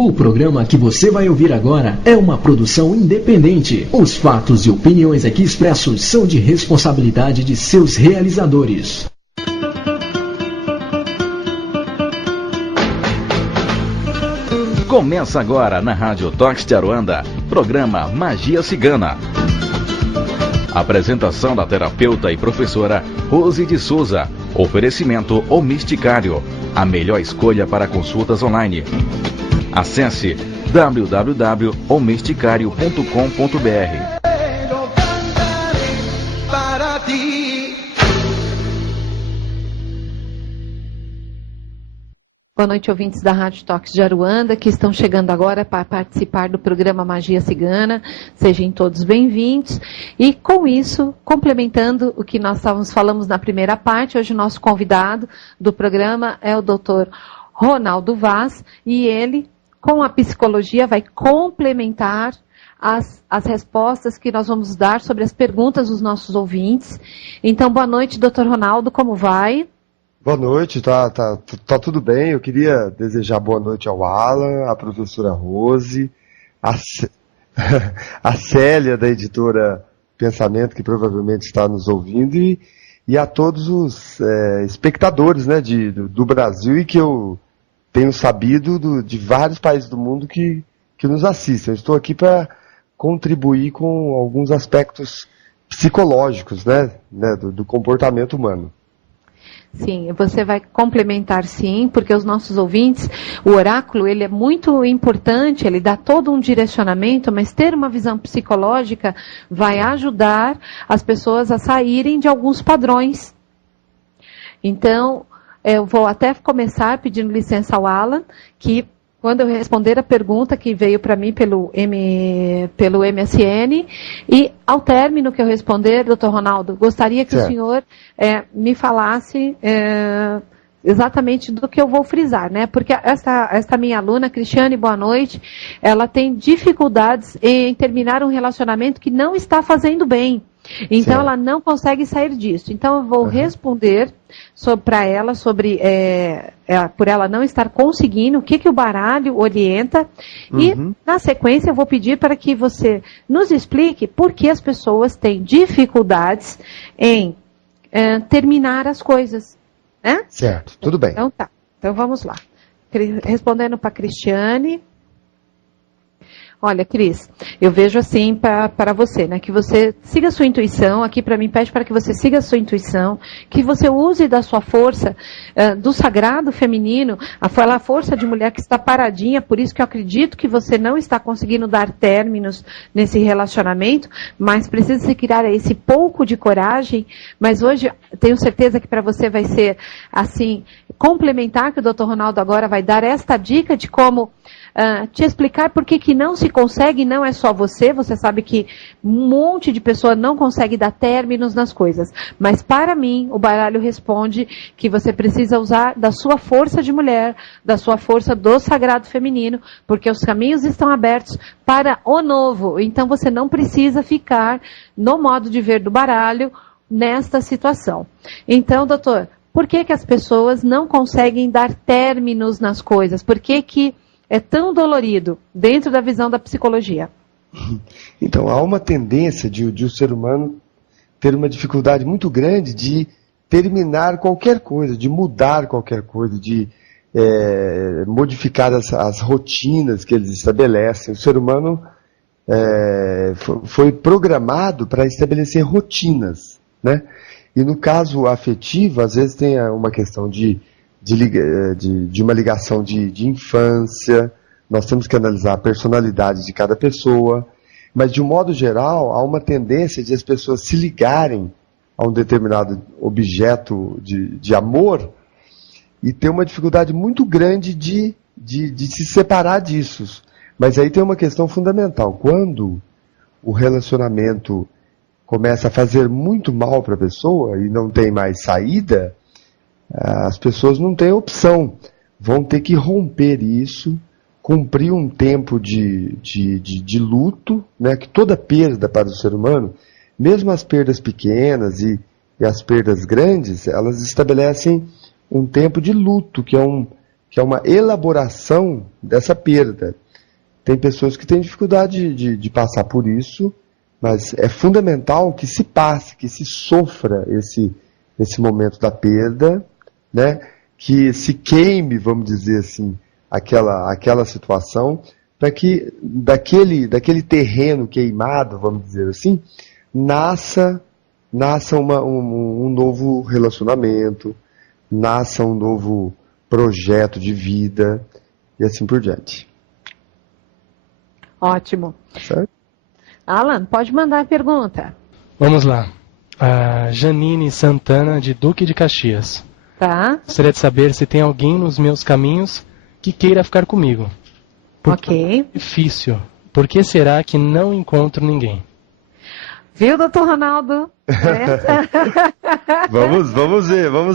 O programa que você vai ouvir agora é uma produção independente. Os fatos e opiniões aqui expressos são de responsabilidade de seus realizadores. Começa agora na Rádio Tox de Aruanda, programa Magia Cigana. Apresentação da terapeuta e professora Rose de Souza. Oferecimento O Misticário, a melhor escolha para consultas online. Acesse www.omisticario.com.br. Boa noite, ouvintes da Rádio Tox de Aruanda, que estão chegando agora para participar do programa Magia Cigana. Sejam todos bem-vindos. E com isso, complementando o que nós falamos na primeira parte, hoje o nosso convidado do programa é o Dr. Ronaldo Vaz, e ele, com a psicologia, vai complementar as respostas que nós vamos dar sobre as perguntas dos nossos ouvintes. Então, boa noite, Dr. Ronaldo, como vai? Boa noite, tá tudo bem. Eu queria desejar boa noite ao Alan, à professora Rose, a Célia, da editora Pensamento, que provavelmente está nos ouvindo, e a todos os espectadores, né, do Brasil, e que eu tenho sabido de vários países do mundo que nos assistem. Eu estou aqui para contribuir com alguns aspectos psicológicos, né, do comportamento humano. Sim, você vai complementar sim, porque os nossos ouvintes, o oráculo, ele é muito importante, ele dá todo um direcionamento, mas ter uma visão psicológica vai ajudar as pessoas a saírem de alguns padrões. Então, eu vou até começar pedindo licença ao Alan, que quando eu responder a pergunta que veio para mim pelo MSN, e ao término que eu responder, doutor Ronaldo, gostaria que o senhor me falasse exatamente do que eu vou frisar, né? Porque esta minha aluna, Cristiane, boa noite, ela tem dificuldades em terminar um relacionamento que não está fazendo bem. Então, ela não consegue sair disso. Então, eu vou responder para ela sobre, por ela não estar conseguindo, o que o baralho orienta. E, na sequência, eu vou pedir para que você nos explique por que as pessoas têm dificuldades em terminar as coisas. Né? Certo, tudo bem. Então, tá. Então, vamos lá. Respondendo para a Cristiane. Olha, Cris, eu vejo assim para você, né, que você siga a sua intuição, aqui para mim pede para que você siga a sua intuição, que você use da sua força, do sagrado feminino, a força de mulher que está paradinha, por isso que eu acredito que você não está conseguindo dar términos nesse relacionamento, mas precisa se criar esse pouco de coragem, mas hoje tenho certeza que para você vai ser assim, complementar, que o Dr. Ronaldo agora vai dar esta dica de como te explicar por que não se consegue, não é só você sabe que um monte de pessoa não consegue dar términos nas coisas, mas para mim o baralho responde que você precisa usar da sua força de mulher, da sua força do sagrado feminino, porque os caminhos estão abertos para o novo, então você não precisa ficar no modo de ver do baralho nesta situação. Então, doutor, por que as pessoas não conseguem dar términos nas coisas? Por que é tão dolorido dentro da visão da psicologia? Então, há uma tendência de o ser humano ter uma dificuldade muito grande de terminar qualquer coisa, de mudar qualquer coisa, de modificar as rotinas que eles estabelecem. O ser humano foi programado para estabelecer rotinas, né? E no caso afetivo, às vezes tem uma questão de uma ligação de infância, nós temos que analisar a personalidade de cada pessoa, mas de um modo geral há uma tendência de as pessoas se ligarem a um determinado objeto de amor e ter uma dificuldade muito grande de se separar disso. Mas aí tem uma questão fundamental, quando o relacionamento começa a fazer muito mal para a pessoa e não tem mais saída, as pessoas não têm opção, vão ter que romper isso, cumprir um tempo de luto, né, que toda perda para o ser humano, mesmo as perdas pequenas e as perdas grandes, elas estabelecem um tempo de luto, que é que é uma elaboração dessa perda. Tem pessoas que têm dificuldade de passar por isso, mas é fundamental que se passe, que se sofra esse momento da perda, né? Que se queime, vamos dizer assim, aquela situação, para que daquele terreno queimado, vamos dizer assim, nasça um novo relacionamento, nasça um novo projeto de vida e assim por diante. Ótimo. Certo? Alan, pode mandar a pergunta. Vamos lá. A Janine Santana, de Duque de Caxias. Tá. Gostaria de saber se tem alguém nos meus caminhos que queira ficar comigo. Ok. É difícil. Por que será que não encontro ninguém? Viu, doutor Ronaldo? Vamos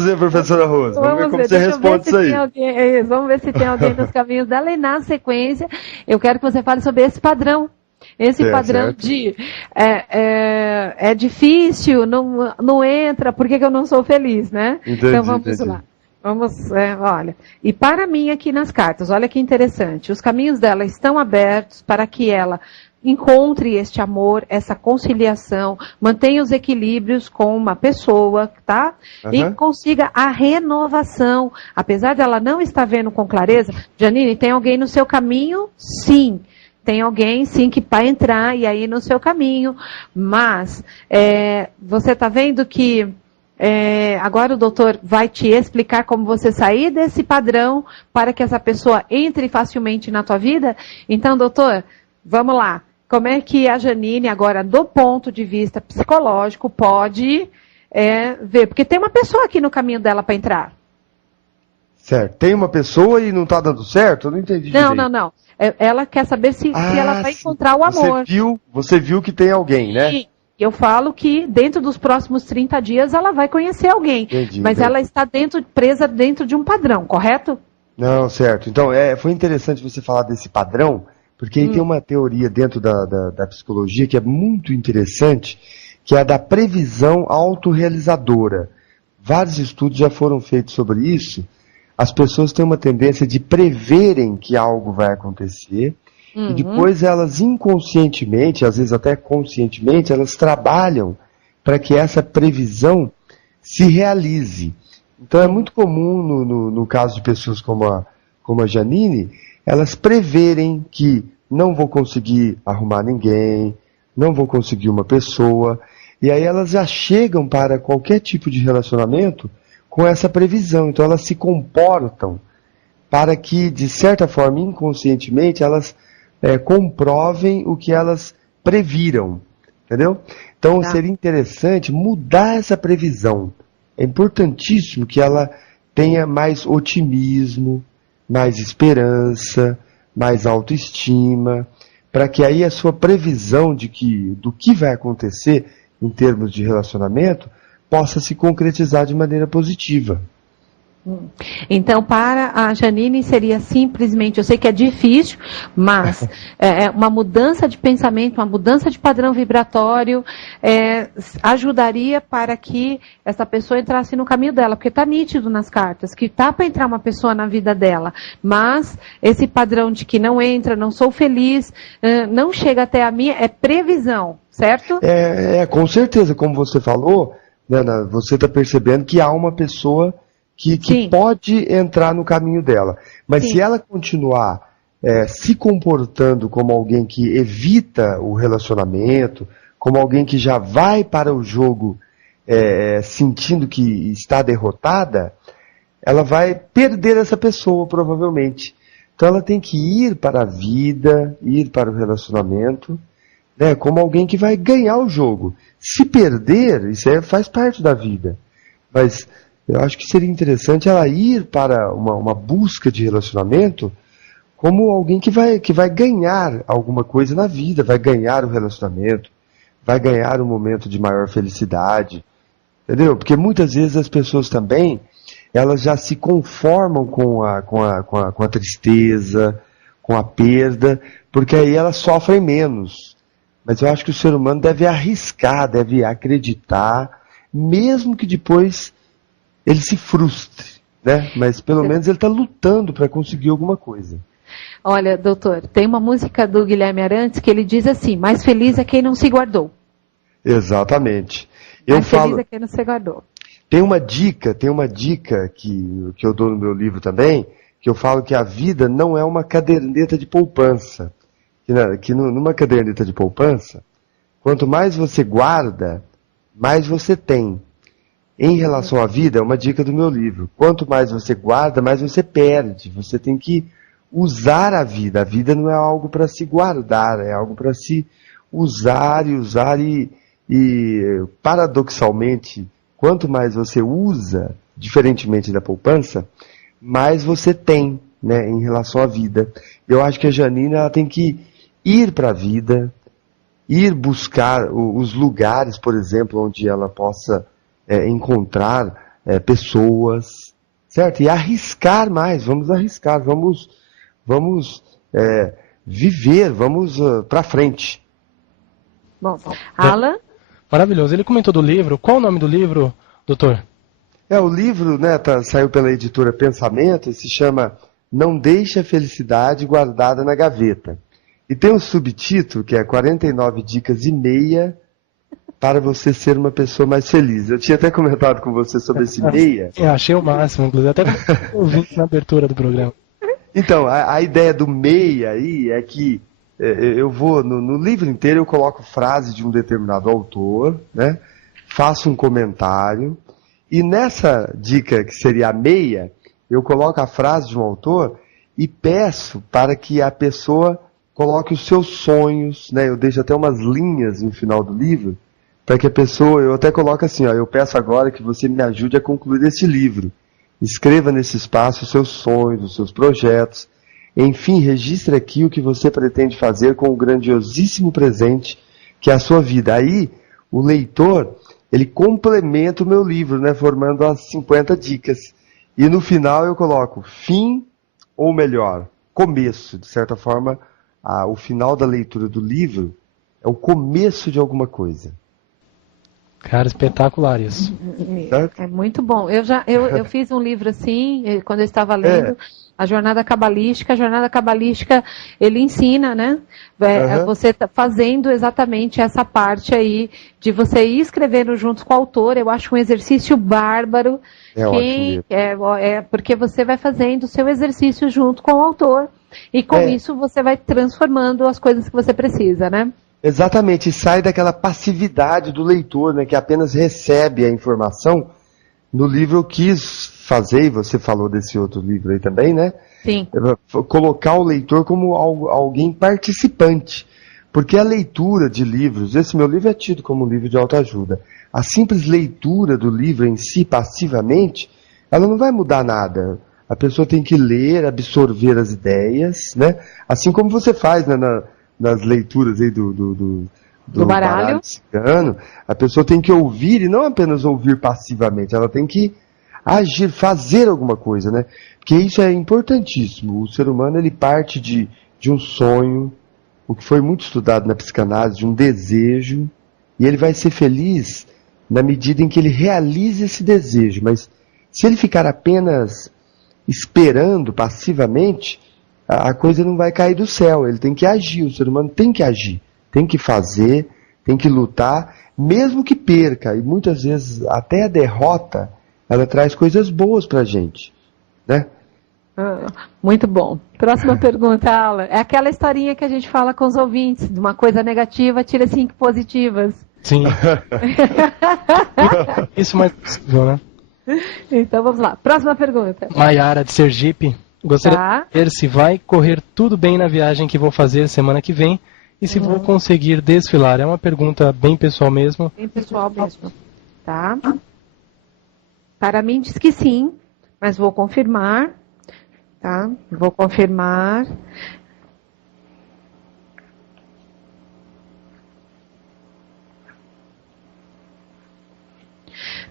ver, professora Rosa. Vamos ver como você responde isso aí. Vamos ver se tem alguém nos caminhos dela. E na sequência, eu quero que você fale sobre esse padrão. Esse padrão certo. De é difícil, não entra, por que eu não sou feliz, né? Entendi, então vamos lá. Olha, e para mim aqui nas cartas, olha que interessante, os caminhos dela estão abertos para que ela encontre este amor, essa conciliação, mantenha os equilíbrios com uma pessoa, tá? E consiga a renovação. Apesar dela não estar vendo com clareza, Janine, tem alguém no seu caminho? Sim. Tem alguém, sim, que vai entrar e aí no seu caminho. Mas você está vendo que agora o doutor vai te explicar como você sair desse padrão para que essa pessoa entre facilmente na tua vida? Então, doutor, vamos lá. Como é que a Janine, agora, do ponto de vista psicológico, pode ver? Porque tem uma pessoa aqui no caminho dela para entrar. Certo. Tem uma pessoa e não está dando certo? Eu não entendi direito. Não. Ela quer saber se ela vai encontrar o amor. Você viu que tem alguém, né? Sim. Eu falo que dentro dos próximos 30 dias ela vai conhecer alguém. Mas ela está presa dentro de um padrão, correto? Não, certo. Então, foi interessante você falar desse padrão, porque aí tem uma teoria dentro da psicologia que é muito interessante, que é a da previsão autorrealizadora. Vários estudos já foram feitos sobre isso. As pessoas têm uma tendência de preverem que algo vai acontecer, e depois elas inconscientemente, às vezes até conscientemente, elas trabalham para que essa previsão se realize. Então é muito comum, no caso de pessoas como a Janine, elas preverem que não vou conseguir arrumar ninguém, não vou conseguir uma pessoa, e aí elas já chegam para qualquer tipo de relacionamento com essa previsão. Então elas se comportam para que, de certa forma, inconscientemente, elas comprovem o que elas previram. Entendeu? Então seria interessante mudar essa previsão. É importantíssimo que ela tenha mais otimismo, mais esperança, mais autoestima, para que aí a sua previsão do que vai acontecer em termos de relacionamento possa se concretizar de maneira positiva. Então, para a Janine seria simplesmente, eu sei que é difícil, mas uma mudança de pensamento, uma mudança de padrão vibratório ajudaria para que essa pessoa entrasse no caminho dela, porque está nítido nas cartas que está para entrar uma pessoa na vida dela, mas esse padrão de que não entra, não sou feliz, não chega até a mim, é previsão, certo? Com certeza, como você falou, Nana, você está percebendo que há uma pessoa que pode entrar no caminho dela. Mas se ela continuar se comportando como alguém que evita o relacionamento, como alguém que já vai para o jogo sentindo que está derrotada, ela vai perder essa pessoa, provavelmente. Então ela tem que ir para a vida, ir para o relacionamento, né, como alguém que vai ganhar o jogo. Se perder, isso faz parte da vida. Mas eu acho que seria interessante ela ir para uma busca de relacionamento como alguém que vai ganhar alguma coisa na vida, vai ganhar o relacionamento, vai ganhar um momento de maior felicidade. Entendeu? Porque muitas vezes as pessoas também, elas já se conformam com a tristeza, com a perda, porque aí elas sofrem menos. Mas eu acho que o ser humano deve arriscar, deve acreditar, mesmo que depois ele se frustre. né? Mas pelo menos ele está lutando para conseguir alguma coisa. Olha, doutor, tem uma música do Guilherme Arantes que ele diz assim: mais feliz é quem não se guardou. Exatamente. Mais feliz é quem não se guardou. Tem uma dica que eu dou no meu livro também, que eu falo que a vida não é uma caderneta de poupança. Que numa caderneta de poupança, quanto mais você guarda, mais você tem. Em relação à vida, é uma dica do meu livro. Quanto mais você guarda, mais você perde. Você tem que usar a vida. A vida não é algo para se guardar, é algo para se usar e paradoxalmente, quanto mais você usa, diferentemente da poupança, mais você tem, né, em relação à vida. Eu acho que a Janine ela tem que ir para a vida, ir buscar os lugares, por exemplo, onde ela possa encontrar pessoas, certo? E arriscar mais, vamos arriscar, vamos viver, vamos para frente. Bom, Alan? Maravilhoso. Ele comentou do livro. Qual o nome do livro, doutor? O livro, né, saiu pela editora Pensamento e se chama Não Deixe a Felicidade Guardada na Gaveta. E tem um subtítulo que é 49 dicas e meia para você ser uma pessoa mais feliz. Eu tinha até comentado com você sobre esse meia. Eu achei o máximo, inclusive, até ouvi na abertura do programa. Então, a ideia do meia aí é que eu vou, no livro inteiro eu coloco frase de um determinado autor, né? Faço um comentário, e nessa dica que seria a meia, eu coloco a frase de um autor e peço para que a pessoa coloque os seus sonhos, né? Eu deixo até umas linhas no final do livro, para que a pessoa, eu até coloco assim, eu peço agora que você me ajude a concluir este livro. Escreva nesse espaço os seus sonhos, os seus projetos. Enfim, registre aqui o que você pretende fazer com o grandiosíssimo presente que é a sua vida. Aí, o leitor, ele complementa o meu livro, né, formando as 50 dicas. E no final eu coloco fim, ou melhor, começo. De certa forma, o final da leitura do livro é o começo de alguma coisa. Cara, espetacular isso. É muito bom. Eu fiz um livro assim, quando eu estava lendo, A Jornada Cabalística. A Jornada Cabalística, ele ensina, né? Você tá fazendo exatamente essa parte aí, de você ir escrevendo junto com o autor. Eu acho um exercício bárbaro. Porque você vai fazendo o seu exercício junto com o autor. E com isso você vai transformando as coisas que você precisa, né? Exatamente, e sai daquela passividade do leitor, né, que apenas recebe a informação. No livro eu quis fazer, e você falou desse outro livro aí também, né? Sim. Colocar o leitor como alguém participante. Porque a leitura de livros, esse meu livro é tido como um livro de autoajuda. A simples leitura do livro em si, passivamente, ela não vai mudar nada. A pessoa tem que ler, absorver as ideias, né? Assim como você faz, né, nas leituras aí do baralho cigano, a pessoa tem que ouvir e não apenas ouvir passivamente, ela tem que agir, fazer alguma coisa, né? Porque isso é importantíssimo. O ser humano, ele parte de um sonho, o que foi muito estudado na psicanálise, de um desejo, e ele vai ser feliz na medida em que ele realize esse desejo. Mas se ele ficar apenas esperando passivamente, a coisa não vai cair do céu. Ele tem que agir, o ser humano tem que agir, tem que fazer, tem que lutar, mesmo que perca. E muitas vezes até a derrota, ela traz coisas boas pra gente, né? Muito bom. Próxima pergunta, Alan. É aquela historinha que a gente fala com os ouvintes, de uma coisa negativa, tira 5 positivas. Sim. Isso mais possível, né? Então vamos lá. Próxima pergunta. Maiara de Sergipe. Gostaria de saber se vai correr tudo bem na viagem que vou fazer semana que vem e se vou conseguir desfilar. É uma pergunta bem pessoal mesmo. Bem pessoal mesmo. Tá? Para mim diz que sim, mas vou confirmar. Tá? Vou confirmar.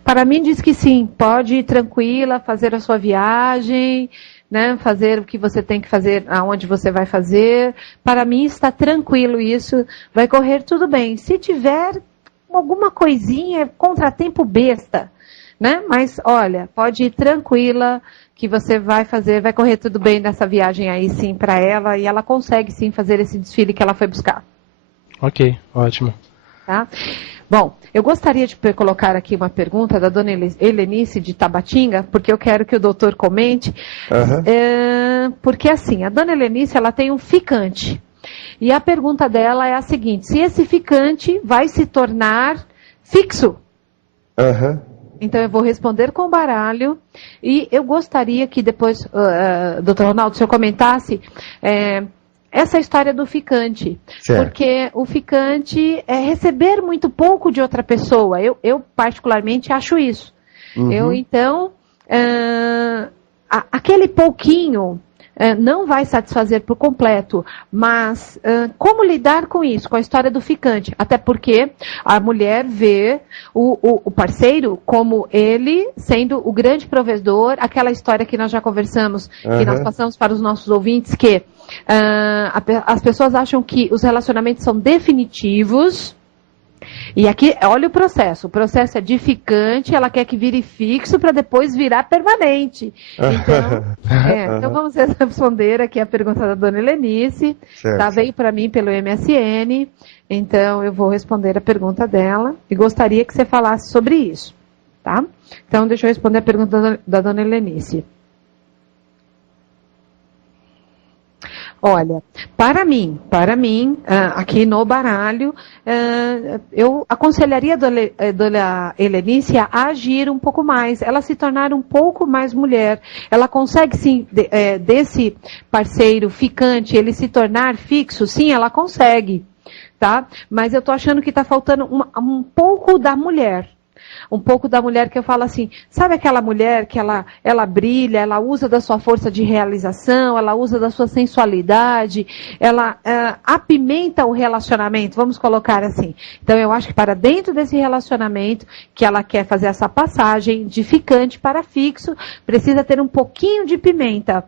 Para mim diz que sim, pode ir tranquila, fazer a sua viagem, né, fazer o que você tem que fazer, aonde você vai fazer. Para mim está tranquilo isso, vai correr tudo bem. Se tiver alguma coisinha, contratempo besta, né? Mas, olha, pode ir tranquila, que você vai correr tudo bem nessa viagem aí, sim, para ela, e ela consegue, sim, fazer esse desfile que ela foi buscar. Ok, ótimo. Tá? Bom, eu gostaria de colocar aqui uma pergunta da dona Helenice de Tabatinga, porque eu quero que o doutor comente, porque assim, a dona Helenice, ela tem um ficante, e a pergunta dela é a seguinte: se esse ficante vai se tornar fixo? Então eu vou responder com baralho, e eu gostaria que depois, doutor Ronaldo, o senhor comentasse essa história do ficante, certo. Porque o ficante é receber muito pouco de outra pessoa. Eu particularmente acho isso. Então, aquele pouquinho não vai satisfazer por completo, mas como lidar com isso, com a história do ficante? Até porque a mulher vê o parceiro como ele sendo o grande provedor, aquela história que nós já conversamos, que nós passamos para os nossos ouvintes, que as pessoas acham que os relacionamentos são definitivos. E aqui, olha o processo é edificante, ela quer que vire fixo para depois virar permanente. Então vamos responder aqui a pergunta da dona Helenice, tá? Veio para mim pelo MSN, então eu vou responder a pergunta dela e gostaria que você falasse sobre isso, tá? Então deixa eu responder a pergunta da dona Helenice. Olha, para mim, aqui no baralho, eu aconselharia a dona Helenice a agir um pouco mais, ela se tornar um pouco mais mulher. Ela consegue, sim, desse parceiro ficante, ele se tornar fixo? Sim, ela consegue, tá? Mas eu estou achando que está faltando um pouco da mulher. Um pouco da mulher que eu falo assim, sabe aquela mulher que ela brilha, ela usa da sua força de realização, ela usa da sua sensualidade, ela apimenta o relacionamento, vamos colocar assim. Então eu acho que para dentro desse relacionamento, que ela quer fazer essa passagem de ficante para fixo, precisa ter um pouquinho de pimenta,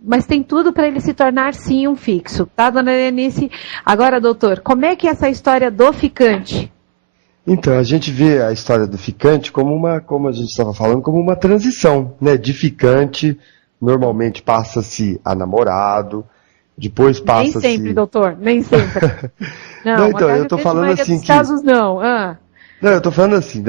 mas tem tudo para ele se tornar sim um fixo, tá, dona Helenice? Agora, doutor, como é que é essa história do ficante? Então, a gente vê a história do ficante como a gente estava falando, como uma transição, né? De ficante, normalmente passa-se a namorado, depois passa-se... Nem sempre, doutor, nem sempre. Não, então, eu estou falando assim que... casos não. Não, eu estou falando assim,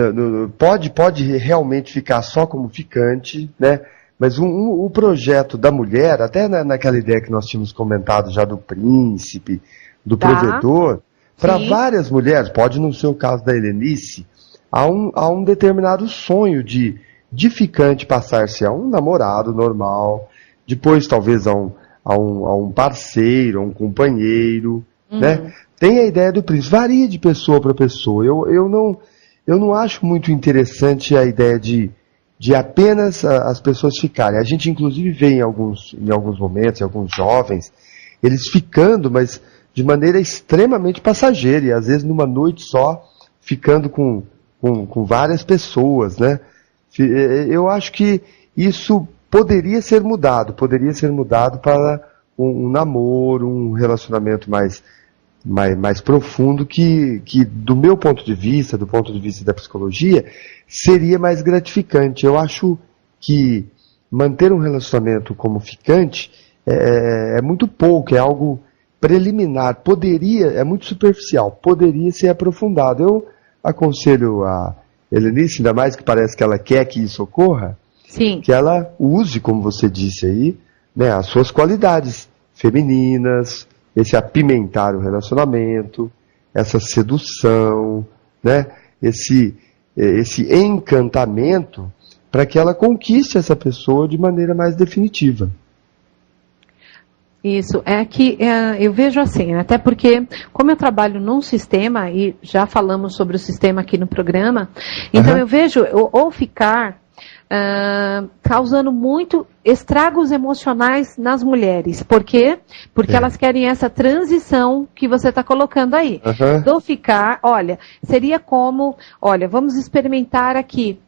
pode realmente ficar só como ficante, né? Mas o projeto da mulher, até naquela ideia que nós tínhamos comentado já do príncipe, do provedor... Para várias mulheres, pode no seu caso da Helenice, há um determinado sonho de ficante passar-se a um namorado normal, depois talvez a um parceiro, a um companheiro, né? Tem a ideia do príncipe, varia de pessoa para pessoa. Eu não acho muito interessante a ideia de apenas as pessoas ficarem. A gente inclusive vê em alguns momentos, em alguns jovens, eles ficando, mas de maneira extremamente passageira, e às vezes numa noite só, ficando com várias pessoas, né? Eu acho que isso poderia ser mudado para um namoro, um relacionamento mais profundo, que do meu ponto de vista, do ponto de vista da psicologia, seria mais gratificante. Eu acho que manter um relacionamento como ficante é muito pouco, é algo preliminar, é muito superficial, poderia ser aprofundado. Eu aconselho a Helenice, ainda mais que parece que ela quer que isso ocorra, sim, que ela use, como você disse aí, né, as suas qualidades femininas, esse apimentar o relacionamento, essa sedução, né, esse encantamento, para que ela conquiste essa pessoa de maneira mais definitiva. Isso, é que eu vejo assim, até porque, como eu trabalho num sistema, e já falamos sobre o sistema aqui no programa, então eu vejo ou ficar causando muito estragos emocionais nas mulheres. Por quê? Porque elas querem essa transição que você está colocando aí. Do ficar, olha, seria como, olha, vamos experimentar aqui.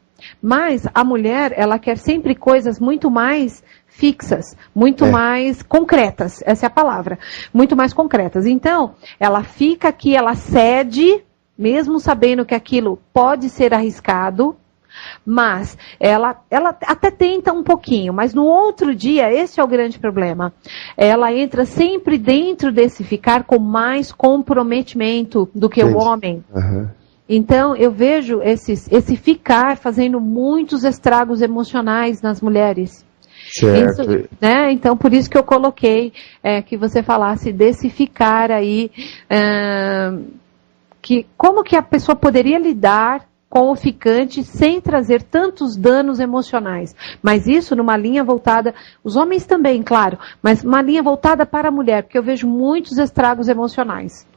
Mas a mulher, ela quer sempre coisas muito mais fixas, muito mais concretas, essa é a palavra, muito mais concretas. Então, ela fica aqui, ela cede, mesmo sabendo que aquilo pode ser arriscado, mas ela até tenta um pouquinho, mas no outro dia, esse é o grande problema. Ela entra sempre dentro desse ficar com mais comprometimento do que o homem. Uhum. Então, eu vejo esse ficar fazendo muitos estragos emocionais nas mulheres. Certo. Isso, né? Então, por isso que eu coloquei que você falasse desse ficar aí, como que a pessoa poderia lidar com o ficante sem trazer tantos danos emocionais. Mas isso numa linha voltada, os homens também, claro, mas uma linha voltada para a mulher, porque eu vejo muitos estragos emocionais.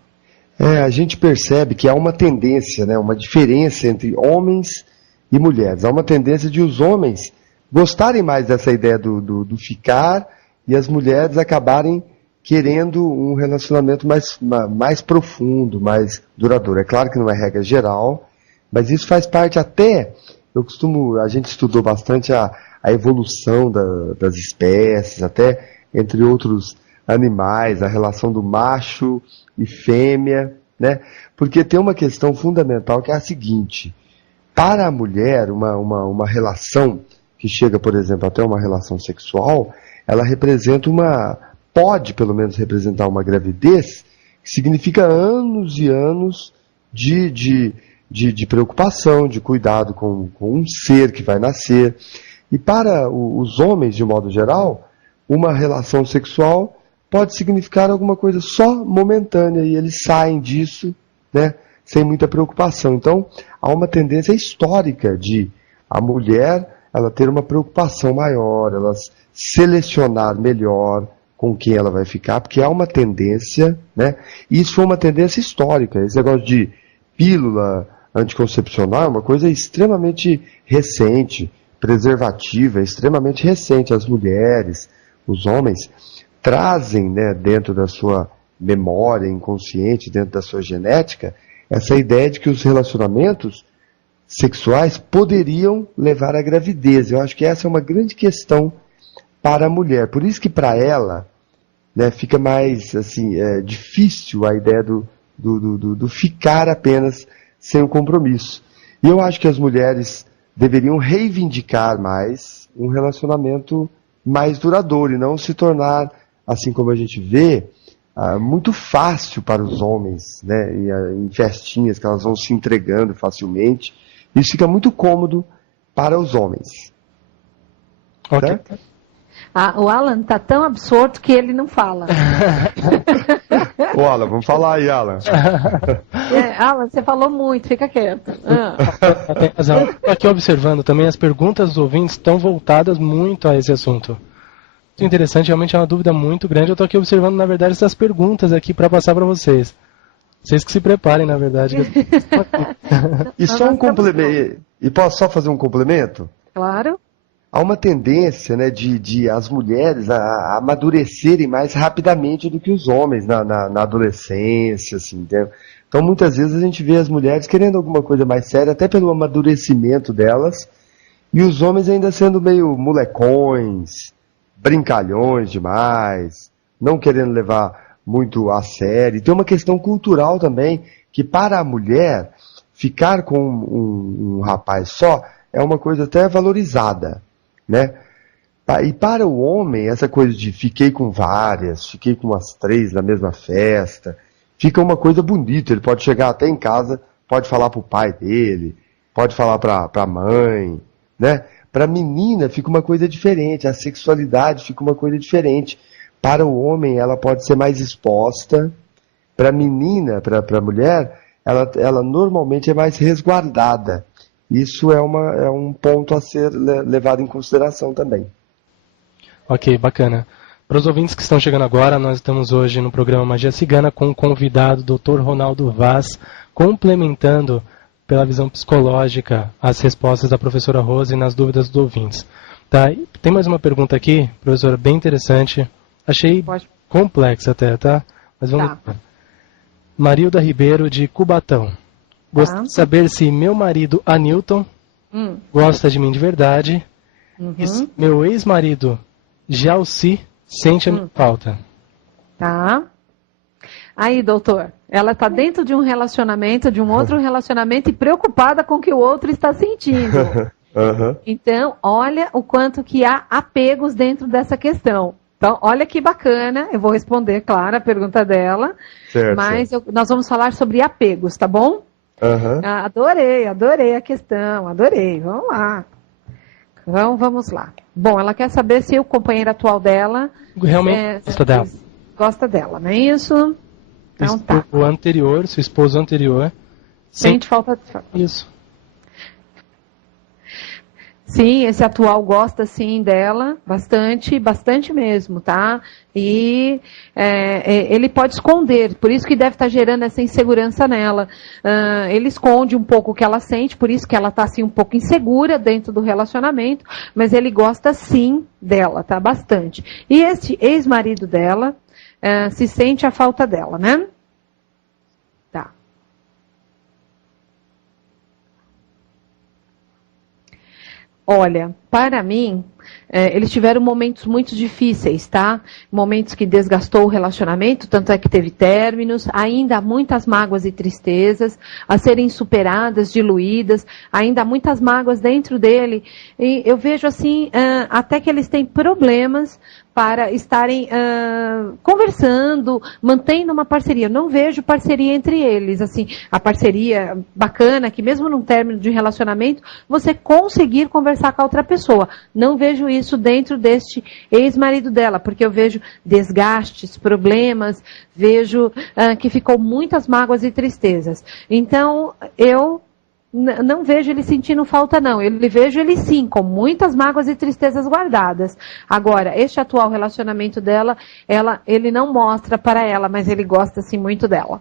A gente percebe que há uma tendência, né, uma diferença entre homens e mulheres. Há uma tendência de os homens gostarem mais dessa ideia do ficar e as mulheres acabarem querendo um relacionamento mais profundo, mais duradouro. É claro que não é regra geral, mas isso faz parte até, a gente estudou bastante a evolução das espécies, até entre outros animais, a relação do macho e fêmea, né? Porque tem uma questão fundamental que é a seguinte: para a mulher, uma relação que chega, por exemplo, até uma relação sexual, ela pode pelo menos representar uma gravidez, que significa anos e anos de preocupação, de cuidado com um ser que vai nascer. E para os homens, de modo geral, uma relação sexual pode significar alguma coisa só momentânea, e eles saem disso, né, sem muita preocupação. Então, há uma tendência histórica de a mulher ela ter uma preocupação maior, ela selecionar melhor com quem ela vai ficar, porque há uma tendência, né, e isso foi uma tendência histórica. Esse negócio de pílula anticoncepcional é uma coisa extremamente recente, preservativa, extremamente recente. As mulheres, os homens, trazem, né, dentro da sua memória inconsciente, dentro da sua genética, essa ideia de que os relacionamentos sexuais poderiam levar à gravidez. Eu acho que essa é uma grande questão para a mulher. Por isso que para ela, né, fica mais assim, difícil a ideia do ficar apenas sem o compromisso. E eu acho que as mulheres deveriam reivindicar mais um relacionamento mais duradouro e não se tornar, assim como a gente vê, muito fácil para os homens, né, em festinhas que elas vão se entregando facilmente. Isso fica muito cômodo para os homens. Ok. Certo? O Alan está tão absorto que ele não fala. Ô, Alan, vamos falar aí, Alan. Alan, você falou muito, fica quieto. Estou aqui observando também, as perguntas dos ouvintes estão voltadas muito a esse assunto. Muito interessante, realmente é uma dúvida muito grande. Eu estou aqui observando, na verdade, essas perguntas aqui para passar para vocês. Vocês que se preparem, na verdade. E só um complemento. E posso só fazer um complemento? Claro. Há uma tendência, né, de as mulheres a amadurecerem mais rapidamente do que os homens na adolescência, assim, entendeu? Então, muitas vezes a gente vê as mulheres querendo alguma coisa mais séria, até pelo amadurecimento delas, e os homens ainda sendo meio molecões, brincalhões demais, não querendo levar muito a sério. Tem uma questão cultural também, que para a mulher, ficar com um rapaz só é uma coisa até valorizada, né? E para o homem, essa coisa de fiquei com várias, fiquei com umas 3 na mesma festa, fica uma coisa bonita. Ele pode chegar até em casa, pode falar para o pai dele, pode falar para a mãe, né? Para a menina fica uma coisa diferente, a sexualidade fica uma coisa diferente. Para o homem, ela pode ser mais exposta. Para a menina, para a mulher, ela normalmente é mais resguardada. Isso é um ponto a ser levado em consideração também. Ok, bacana. Para os ouvintes que estão chegando agora, nós estamos hoje no programa Magia Cigana com o convidado Dr. Ronaldo Vaz, complementando pela visão psicológica as respostas da professora Rose nas dúvidas dos ouvintes. Tá? Tem mais uma pergunta aqui, professora, bem interessante. Achei complexa até, tá? Mas vamos lá. Marilda Ribeiro, de Cubatão. Gostaria de saber se meu marido, Anilton, gosta de mim de verdade, e se meu ex-marido, Jalci, sente a minha falta. Tá. Aí, doutor, ela está dentro de um relacionamento, de um outro relacionamento e preocupada com o que o outro está sentindo. Uhum. Então, olha o quanto que há apegos dentro dessa questão. Então, olha que bacana, eu vou responder, claro, a pergunta dela, Certo, mas nós vamos falar sobre apegos, tá bom? Uhum. Adorei a questão, adorei, vamos lá. Então, vamos lá. Bom, ela quer saber se o companheiro atual dela... Realmente gosta dela. Gosta dela, não é isso? Então tá. O anterior, seu esposo anterior... Sente falta de... Isso. Sim, esse atual gosta sim dela, bastante mesmo, tá? E ele pode esconder, por isso que deve estar gerando essa insegurança nela. Ele esconde um pouco o que ela sente, por isso que ela está assim um pouco insegura dentro do relacionamento, mas ele gosta sim dela, tá? Bastante. E esse ex-marido dela se sente a falta dela, né? Tá. Olha, para mim, eles tiveram momentos muito difíceis, tá? Momentos que desgastou o relacionamento, tanto é que teve términos, ainda há muitas mágoas e tristezas a serem superadas, diluídas, ainda há muitas mágoas dentro dele. E eu vejo assim, até que eles têm problemas para estarem conversando, mantendo uma parceria. Eu não vejo parceria entre eles, assim, a parceria bacana, que mesmo num término de relacionamento, você conseguir conversar com a outra pessoa. Não vejo isso dentro deste ex-marido dela, porque eu vejo desgastes, problemas, vejo que ficou muitas mágoas e tristezas. Então, eu não vejo ele sentindo falta, não. Vejo ele sim, com muitas mágoas e tristezas guardadas. Agora, este atual relacionamento dela, ele não mostra para ela, mas ele gosta sim muito dela.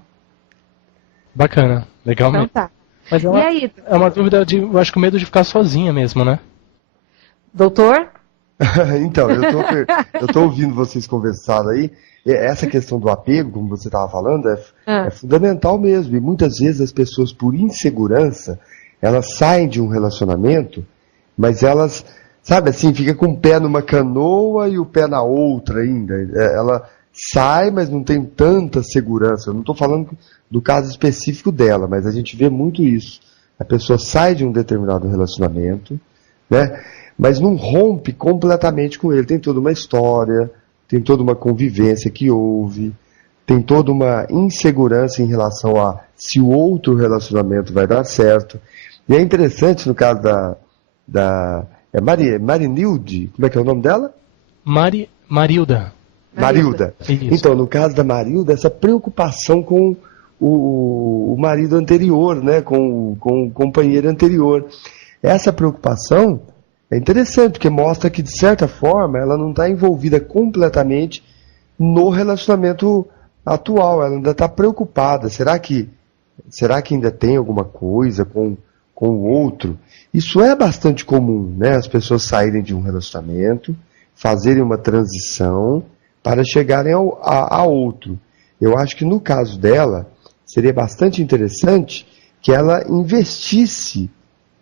Bacana, legal então, mesmo. Tá. Mas e aí? É uma dúvida eu acho que o medo de ficar sozinha mesmo, né? Doutor? Então, eu tô ouvindo vocês conversar aí. Essa questão do apego, como você estava falando, é fundamental mesmo. E muitas vezes as pessoas, por insegurança, elas saem de um relacionamento, mas elas, sabe assim, fica com o pé numa canoa e o pé na outra ainda. Ela sai, mas não tem tanta segurança. Eu não estou falando do caso específico dela, mas a gente vê muito isso. A pessoa sai de um determinado relacionamento, né? Mas não rompe completamente com ele. Tem toda uma história, tem toda uma convivência que houve, tem toda uma insegurança em relação a se o outro relacionamento vai dar certo. E é interessante no caso Marinilde, como é que é o nome dela? Marilda. Marilda. Isso. Então, no caso da Marilda, essa preocupação com o marido anterior, né, com o companheiro anterior. Essa preocupação é interessante, porque mostra que, de certa forma, ela não está envolvida completamente no relacionamento atual. Ela ainda está preocupada. Será que ainda tem alguma coisa com o outro? Isso é bastante comum, né? As pessoas saírem de um relacionamento, fazerem uma transição para chegarem a outro. Eu acho que, no caso dela, seria bastante interessante que ela investisse,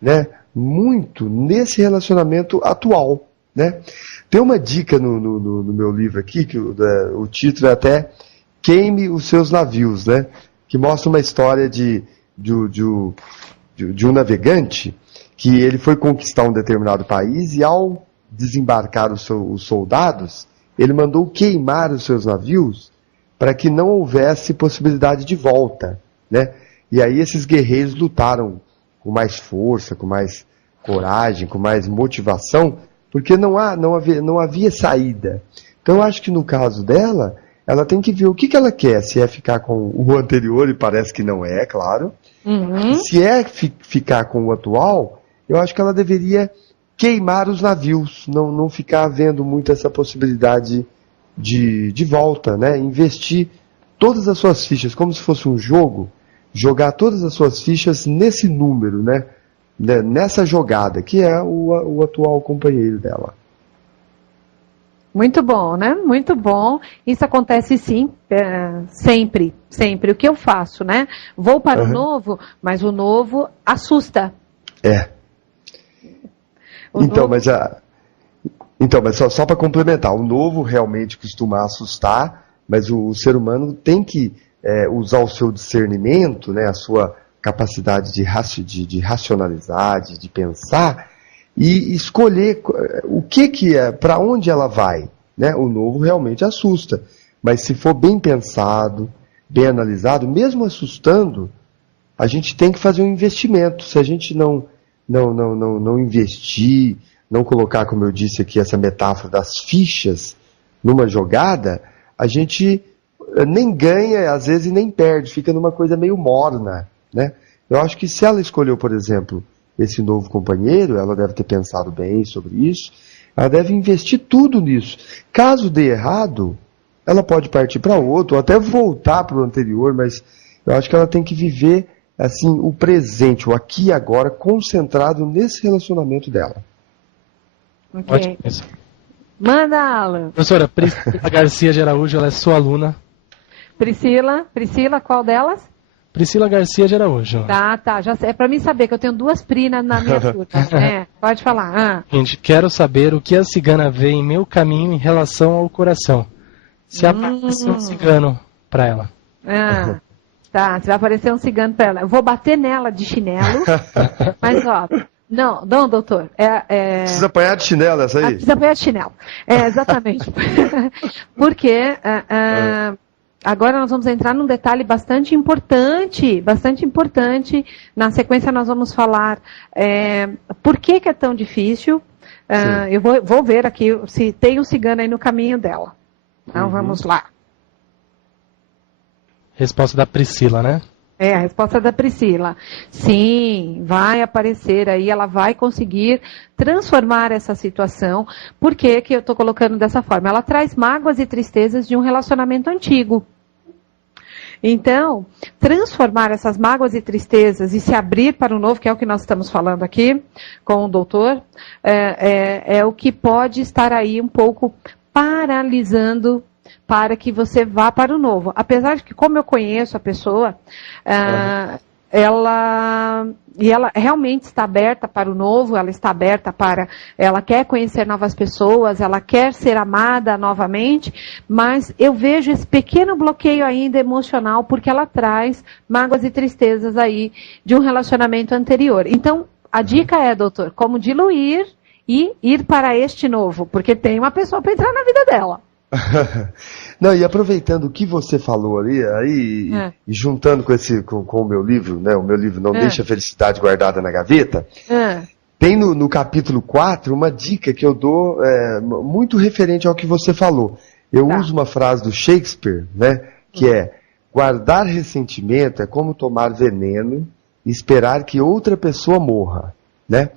né, muito nesse relacionamento atual, né? Tem uma dica no meu livro aqui, que o título é até Queime os Seus Navios, né? Que mostra uma história de um navegante que ele foi conquistar um determinado país e, ao desembarcar os soldados, ele mandou queimar os seus navios para que não houvesse possibilidade de volta, né? E aí esses guerreiros lutaram com mais força, com mais coragem, com mais motivação, porque não havia saída. Então eu acho que no caso dela, ela tem que ver o que ela quer, se é ficar com o anterior, e parece que não é, claro. Uhum. Se é ficar com o atual, eu acho que ela deveria queimar os navios, não ficar vendo muito essa possibilidade de volta, né? Investir todas as suas fichas, como se fosse um jogo, jogar todas as suas fichas nesse número, né? Nessa jogada, que é o atual companheiro dela. Muito bom, né? Muito bom. Isso acontece sim, sempre. O que eu faço, né? Vou para o novo, mas o novo assusta. Mas só para complementar, o novo realmente costuma assustar, mas o ser humano tem que usar o seu discernimento, né, a sua capacidade de racionalizar, de pensar, e escolher o que é, para onde ela vai. Né? O novo realmente assusta, mas se for bem pensado, bem analisado, mesmo assustando, a gente tem que fazer um investimento. Se a gente não investir, não colocar, como eu disse aqui, essa metáfora das fichas numa jogada, a gente nem ganha, às vezes, e nem perde, fica numa coisa meio morna. Né? Eu acho que se ela escolheu, por exemplo, esse novo companheiro, ela deve ter pensado bem sobre isso, ela deve investir tudo nisso. Caso dê errado, ela pode partir para outro, ou até voltar para o anterior, mas eu acho que ela tem que viver assim, o presente, o aqui e agora, concentrado nesse relacionamento dela. Ok. Ótimo. Manda, Alan. Professora, Priscila Garcia de Araújo, ela é sua aluna. Priscila, qual delas? Priscila Garcia de Araújo. Tá, já sei. É para mim saber que eu tenho 2 prinas na minha turma. Pode falar. Gente, quero saber o que a cigana vê em meu caminho em relação ao coração. Se aparecer um cigano para ela. Tá, se vai aparecer um cigano para ela. Eu vou bater nela de chinelo, mas ó... Não, doutor. Precisa apanhar de chinelo essa aí? Precisa apanhar de chinelo. Exatamente. Porque agora nós vamos entrar num detalhe bastante importante. Na sequência nós vamos falar por que é tão difícil. Eu vou ver aqui se tem um cigano aí no caminho dela. Então vamos lá. Resposta da Priscila, né? A resposta da Priscila. Sim, vai aparecer aí, ela vai conseguir transformar essa situação. Por que eu estou colocando dessa forma? Ela traz mágoas e tristezas de um relacionamento antigo. Então, transformar essas mágoas e tristezas e se abrir para o novo, que é o que nós estamos falando aqui com o doutor, é o que pode estar aí um pouco paralisando para que você vá para o novo. Apesar de que, como eu conheço a pessoa, ela realmente está aberta para o novo, ela quer conhecer novas pessoas, ela quer ser amada novamente, mas eu vejo esse pequeno bloqueio ainda emocional, porque ela traz mágoas e tristezas aí de um relacionamento anterior. Então, a dica é, doutor, como diluir e ir para este novo, porque tem uma pessoa para entrar na vida dela. Não, e aproveitando o que você falou ali, e juntando com o meu livro, né? O meu livro Não Deixa a Felicidade Guardada na Gaveta, tem no capítulo 4 uma dica que eu dou muito referente ao que você falou. Eu uso uma frase do Shakespeare, né? Que é: guardar ressentimento é como tomar veneno e esperar que outra pessoa morra, né?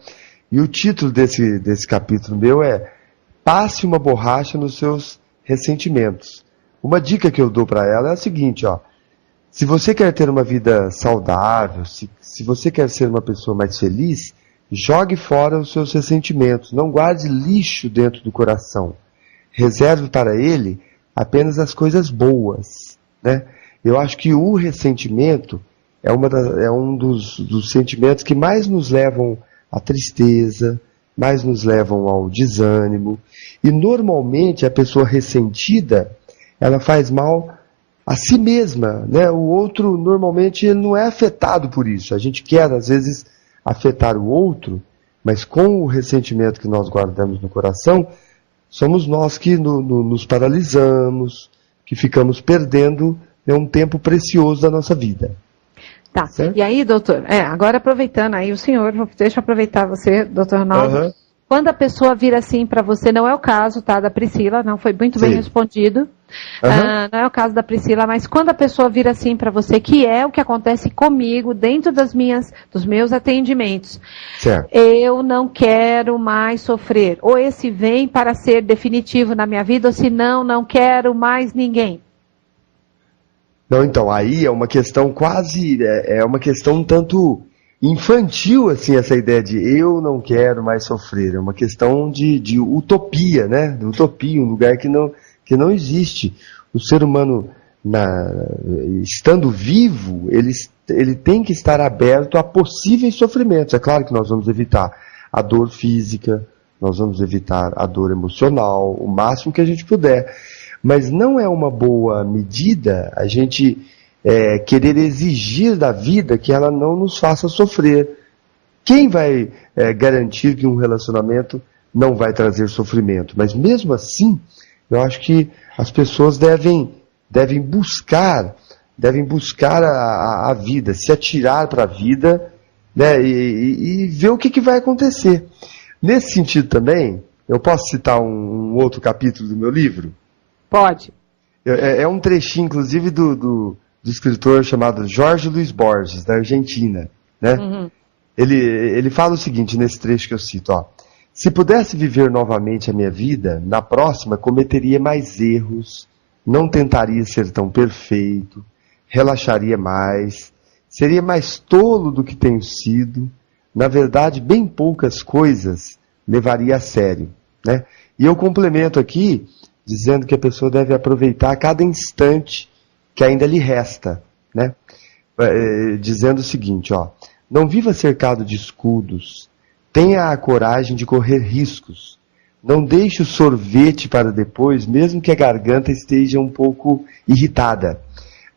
E o título desse capítulo meu é: passe uma borracha nos seus ressentimentos. Uma dica que eu dou para ela é a seguinte, ó: se você quer ter uma vida saudável, se você quer ser uma pessoa mais feliz, jogue fora os seus ressentimentos, não guarde lixo dentro do coração. Reserve para ele apenas as coisas boas, né? Eu acho que o ressentimento é um dos sentimentos que mais nos levam à tristeza, mais nos levam ao desânimo. E normalmente a pessoa ressentida, ela faz mal a si mesma, né? O outro normalmente ele não é afetado por isso. A gente quer às vezes afetar o outro, mas com o ressentimento que nós guardamos no coração, somos nós que nos paralisamos, que ficamos perdendo um tempo precioso da nossa vida. Tá, certo? E aí, doutor, agora aproveitando aí o senhor, deixa eu aproveitar você, doutor Ronaldo. Quando a pessoa vira assim para você, não é o caso, tá, da Priscila, não foi muito bem respondido, não é o caso da Priscila, mas quando a pessoa vira assim para você, que é o que acontece comigo dentro dos meus atendimentos, certo. Eu não quero mais sofrer, ou esse vem para ser definitivo na minha vida, ou se não quero mais ninguém. Não, então, aí é uma questão uma questão um tanto infantil, assim, essa ideia de eu não quero mais sofrer. É uma questão de utopia, né? De utopia, um lugar que não existe. O ser humano, estando vivo, ele tem que estar aberto a possíveis sofrimentos. É claro que nós vamos evitar a dor física, nós vamos evitar a dor emocional, o máximo que a gente puder. Mas não é uma boa medida a gente querer exigir da vida que ela não nos faça sofrer. Quem vai garantir que um relacionamento não vai trazer sofrimento? Mas mesmo assim, eu acho que as pessoas devem buscar a vida, se atirar para a vida, né, e ver o que vai acontecer. Nesse sentido também, eu posso citar um outro capítulo do meu livro? Pode. É um trechinho, inclusive, do escritor chamado Jorge Luis Borges, da Argentina, né? Uhum. Ele fala o seguinte nesse trecho que eu cito, ó: se pudesse viver novamente a minha vida, na próxima cometeria mais erros, não tentaria ser tão perfeito, relaxaria mais, seria mais tolo do que tenho sido, na verdade, bem poucas coisas levaria a sério, né? E eu complemento aqui dizendo que a pessoa deve aproveitar cada instante que ainda lhe resta, né? Dizendo o seguinte, ó: não viva cercado de escudos, tenha a coragem de correr riscos, não deixe o sorvete para depois, mesmo que a garganta esteja um pouco irritada.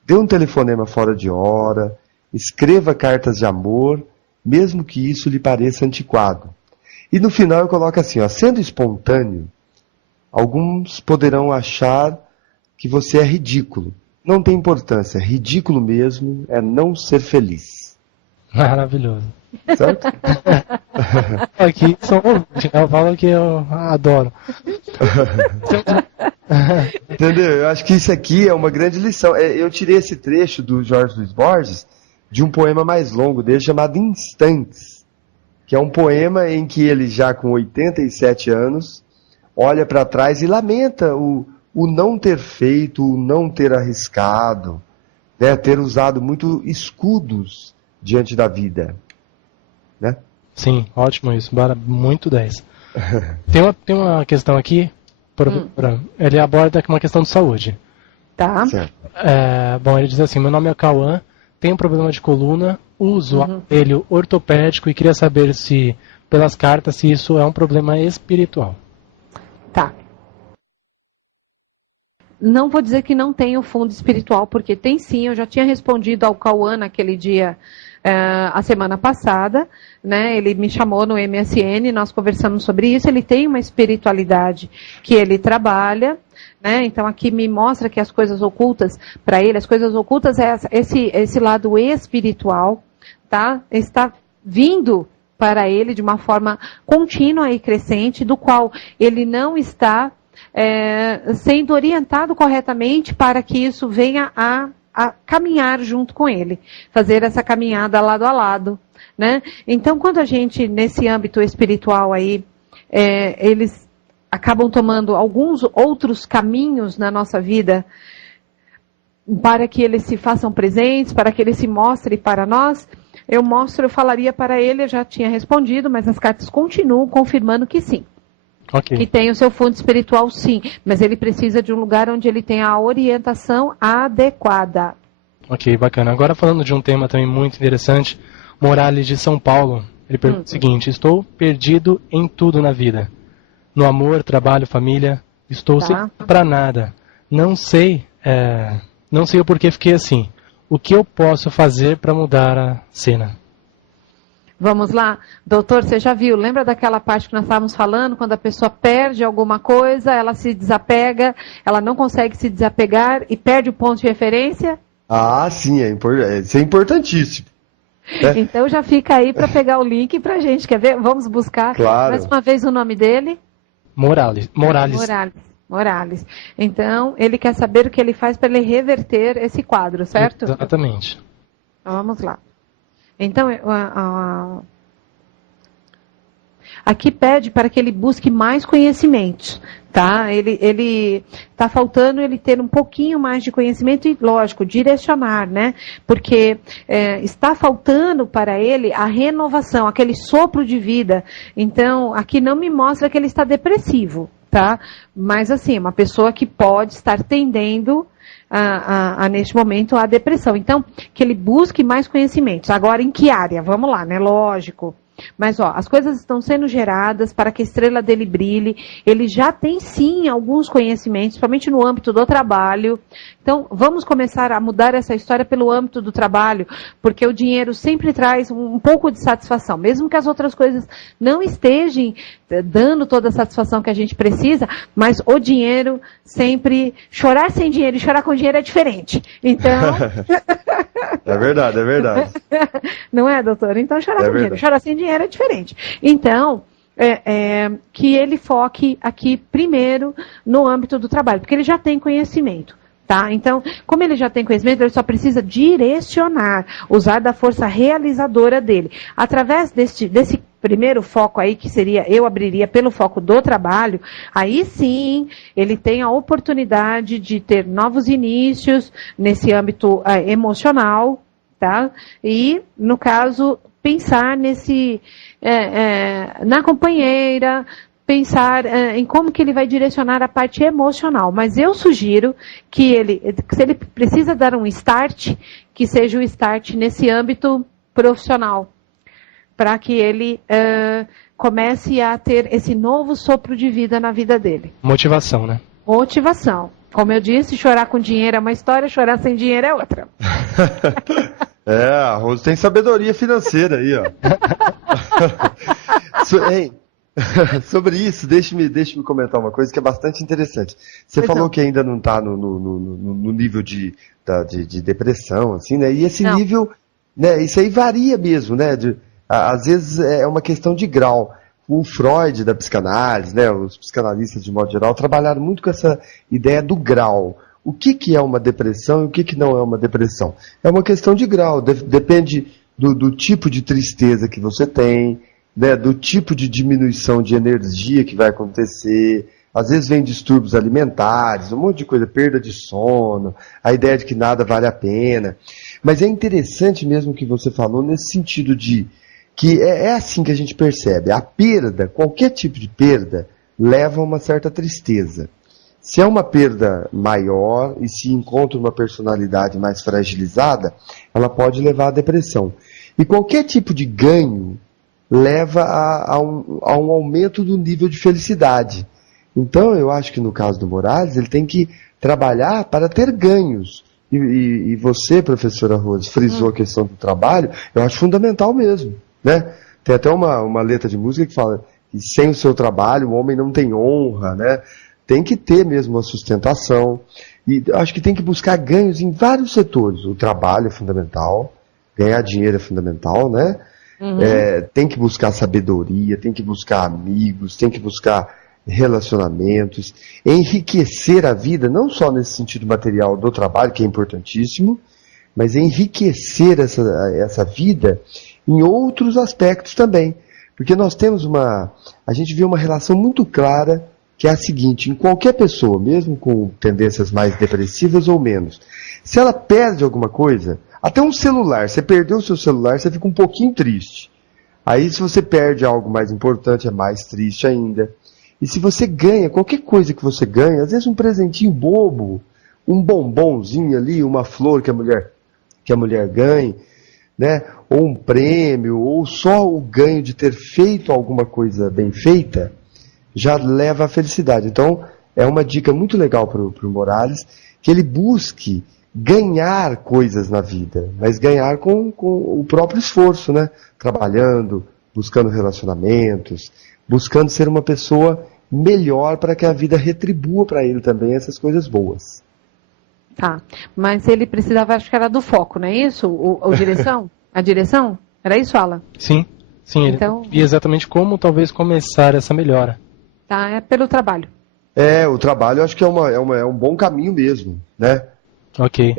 Dê um telefonema fora de hora, escreva cartas de amor, mesmo que isso lhe pareça antiquado. E no final eu coloco assim, ó: sendo espontâneo, alguns poderão achar que você é ridículo. Não tem importância, ridículo mesmo é não ser feliz. Maravilhoso. Certo? Aqui são ouvintes, eu falo que eu adoro. Entendeu? Eu acho que isso aqui é uma grande lição. Eu tirei esse trecho do Jorge Luis Borges de um poema mais longo dele chamado Instantes, que é um poema em que ele, já com 87 anos, olha para trás e lamenta o não ter feito, o não ter arriscado, né? Ter usado muito escudos diante da vida, né? Sim, ótimo isso, muito 10. Tem uma questão aqui, ele aborda uma questão de saúde. Tá. Bom, ele diz assim: meu nome é Cauã, tenho problema de coluna, uso aparelho ortopédico e queria saber se, pelas cartas, se isso é um problema espiritual. Tá. Não vou dizer que não tem o fundo espiritual, porque tem sim. Eu já tinha respondido ao Cauã naquele dia, a semana passada, né? Ele me chamou no MSN, nós conversamos sobre isso. Ele tem uma espiritualidade que ele trabalha, né? Então aqui me mostra que as coisas ocultas, para ele, as coisas ocultas é esse lado espiritual, tá? Está vindo para ele de uma forma contínua e crescente, do qual ele não está sendo orientado corretamente para que isso venha a caminhar junto com ele, fazer essa caminhada lado a lado, né? Então, quando a gente, nesse âmbito espiritual aí, eles acabam tomando alguns outros caminhos na nossa vida para que eles se façam presentes, para que eles se mostrem para nós, eu falaria para ele, eu já tinha respondido, mas as cartas continuam confirmando que sim. Okay. Que tem o seu fundo espiritual, sim, mas ele precisa de um lugar onde ele tenha a orientação adequada. Ok, bacana. Agora falando de um tema também muito interessante, Morales de São Paulo, ele pergunta o seguinte: estou perdido em tudo na vida. No amor, trabalho, família, estou sem para nada. Não sei o porquê fiquei assim. O que eu posso fazer para mudar a cena? Vamos lá, doutor, você já viu, lembra daquela parte que nós estávamos falando, quando a pessoa perde alguma coisa, ela se desapega, ela não consegue se desapegar e perde o ponto de referência? Ah, sim, isso é importantíssimo. Então já fica aí para pegar o link para a gente, quer ver? Vamos buscar mais uma vez o nome dele? Morales. Então, ele quer saber o que ele faz para ele reverter esse quadro, certo? Exatamente. Então, vamos lá. Então, aqui pede para que ele busque mais conhecimentos, tá? Ele está faltando ele ter um pouquinho mais de conhecimento e, lógico, direcionar, né? Porque está faltando para ele a renovação, aquele sopro de vida. Então, aqui não me mostra que ele está depressivo, tá? Mas, assim, uma pessoa que pode estar tendendo neste momento, a depressão. Então, que ele busque mais conhecimentos. Agora, em que área? Vamos lá, né? Lógico. Mas, ó, as coisas estão sendo geradas para que a estrela dele brilhe. Ele já tem, sim, alguns conhecimentos, principalmente no âmbito do trabalho. Então, vamos começar a mudar essa história pelo âmbito do trabalho, porque o dinheiro sempre traz um pouco de satisfação. Mesmo que as outras coisas não estejam dando toda a satisfação que a gente precisa, mas o dinheiro sempre... Chorar sem dinheiro e chorar com dinheiro é diferente. Então... É verdade, é verdade. Não é, doutor? Então, chorar com dinheiro, chorar sem dinheiro é diferente. Então, que ele foque aqui primeiro no âmbito do trabalho, porque ele já tem conhecimento. Tá? Então, como ele já tem conhecimento, ele só precisa direcionar, usar da força realizadora dele. Através desse primeiro foco aí, que seria, eu abriria pelo foco do trabalho, aí sim, ele tem a oportunidade de ter novos inícios nesse âmbito emocional, tá? E, no caso, pensar na companheira, pensar em como que ele vai direcionar a parte emocional. Mas eu sugiro que se ele precisa dar um start, que seja o start nesse âmbito profissional, para que ele comece a ter esse novo sopro de vida na vida dele. Motivação, né? Motivação. Como eu disse, chorar com dinheiro é uma história, chorar sem dinheiro é outra. A Rose tem sabedoria financeira aí, ó. Sobre isso, deixe-me comentar uma coisa que é bastante interessante. Você falou que ainda não está no nível de depressão, assim, né? E esse nível, né? Isso aí varia mesmo, né? Às vezes é uma questão de grau. O Freud da psicanálise, né? Os psicanalistas de modo geral trabalharam muito com essa ideia do grau. O que é uma depressão e o que não é uma depressão? É uma questão de grau. Depende do tipo de tristeza que você tem, né, do tipo de diminuição de energia que vai acontecer. Às vezes vem distúrbios alimentares, um monte de coisa, perda de sono, a ideia de que nada vale a pena. Mas é interessante mesmo o que você falou nesse sentido de que é assim que a gente percebe. A perda, qualquer tipo de perda, leva a uma certa tristeza. Se é uma perda maior e se encontra uma personalidade mais fragilizada, ela pode levar à depressão. E qualquer tipo de ganho leva a um aumento do nível de felicidade. Então, eu acho que no caso do Morales, ele tem que trabalhar para ter ganhos. E você, professora Rose, frisou a questão do trabalho, eu acho fundamental mesmo, né? Tem até uma letra de música que fala que sem o seu trabalho o homem não tem honra, né? Tem que ter mesmo uma sustentação. E acho que tem que buscar ganhos em vários setores. O trabalho é fundamental, ganhar dinheiro é fundamental, né? Tem que buscar sabedoria, tem que buscar amigos, tem que buscar relacionamentos, enriquecer a vida, não só nesse sentido material do trabalho, que é importantíssimo, mas enriquecer essa vida em outros aspectos também. Porque nós temos a gente vê uma relação muito clara, que é a seguinte: em qualquer pessoa, mesmo com tendências mais depressivas ou menos, se ela perde alguma coisa, até um celular, você perdeu o seu celular, você fica um pouquinho triste. Aí se você perde algo mais importante, é mais triste ainda. E se você ganha, qualquer coisa que você ganha, às vezes um presentinho bobo, um bombonzinho ali, uma flor que a mulher ganhe, né? Ou um prêmio, ou só o ganho de ter feito alguma coisa bem feita, já leva à felicidade. Então, é uma dica muito legal para o Morales, que ele busque ganhar coisas na vida, mas ganhar com o próprio esforço, né? Trabalhando, buscando relacionamentos, buscando ser uma pessoa melhor para que a vida retribua para ele também essas coisas boas. Tá, mas ele precisava, acho que era do foco, não é isso? A direção? A direção? Era isso, Alan? Sim, então, ele via exatamente como talvez começar essa melhora. Tá, é pelo trabalho. O trabalho eu acho que é um bom caminho mesmo, né? Ok.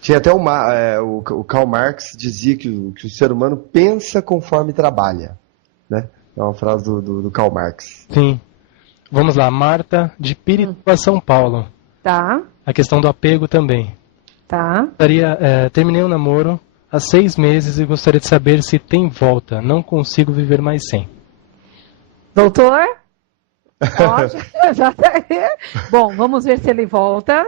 Tinha até o Karl Marx dizia que o ser humano pensa conforme trabalha, né? É uma frase do Karl Marx. Sim. Vamos lá, Marta, de Pirituba, São Paulo. Tá. A questão do apego também. Tá. Terminei o namoro há 6 meses e gostaria de saber se tem volta. Não consigo viver mais sem. Doutor? Já tá aí. Bom, vamos ver se ele volta.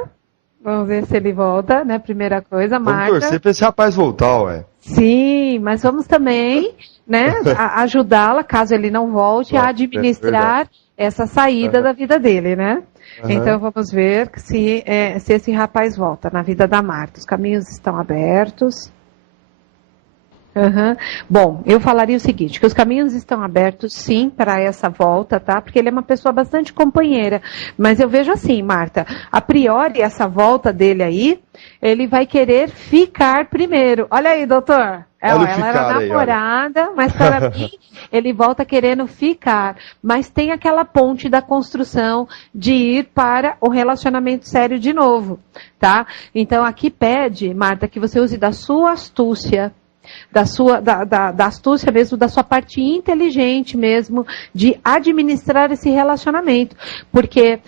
Vamos ver se ele volta, né? Primeira coisa, Marta. Vamos torcer pra esse rapaz voltar, ué. Sim, mas vamos também, né, ajudá-la, caso ele não volte, a administrar essa saída da vida dele, né? Então vamos ver se esse rapaz volta na vida da Marta. Os caminhos estão abertos. Bom, eu falaria o seguinte, que os caminhos estão abertos, sim, para essa volta, tá? Porque ele é uma pessoa bastante companheira. Mas eu vejo assim, Marta, a priori, essa volta dele aí, ele vai querer ficar primeiro. Olha aí, doutor. Ela era namorada, mas para mim, ele volta querendo ficar. Mas tem aquela ponte da construção de ir para o relacionamento sério de novo, tá? Então, aqui pede, Marta, que você use da sua astúcia, da astúcia mesmo, da sua parte inteligente mesmo, de administrar esse relacionamento. Porque,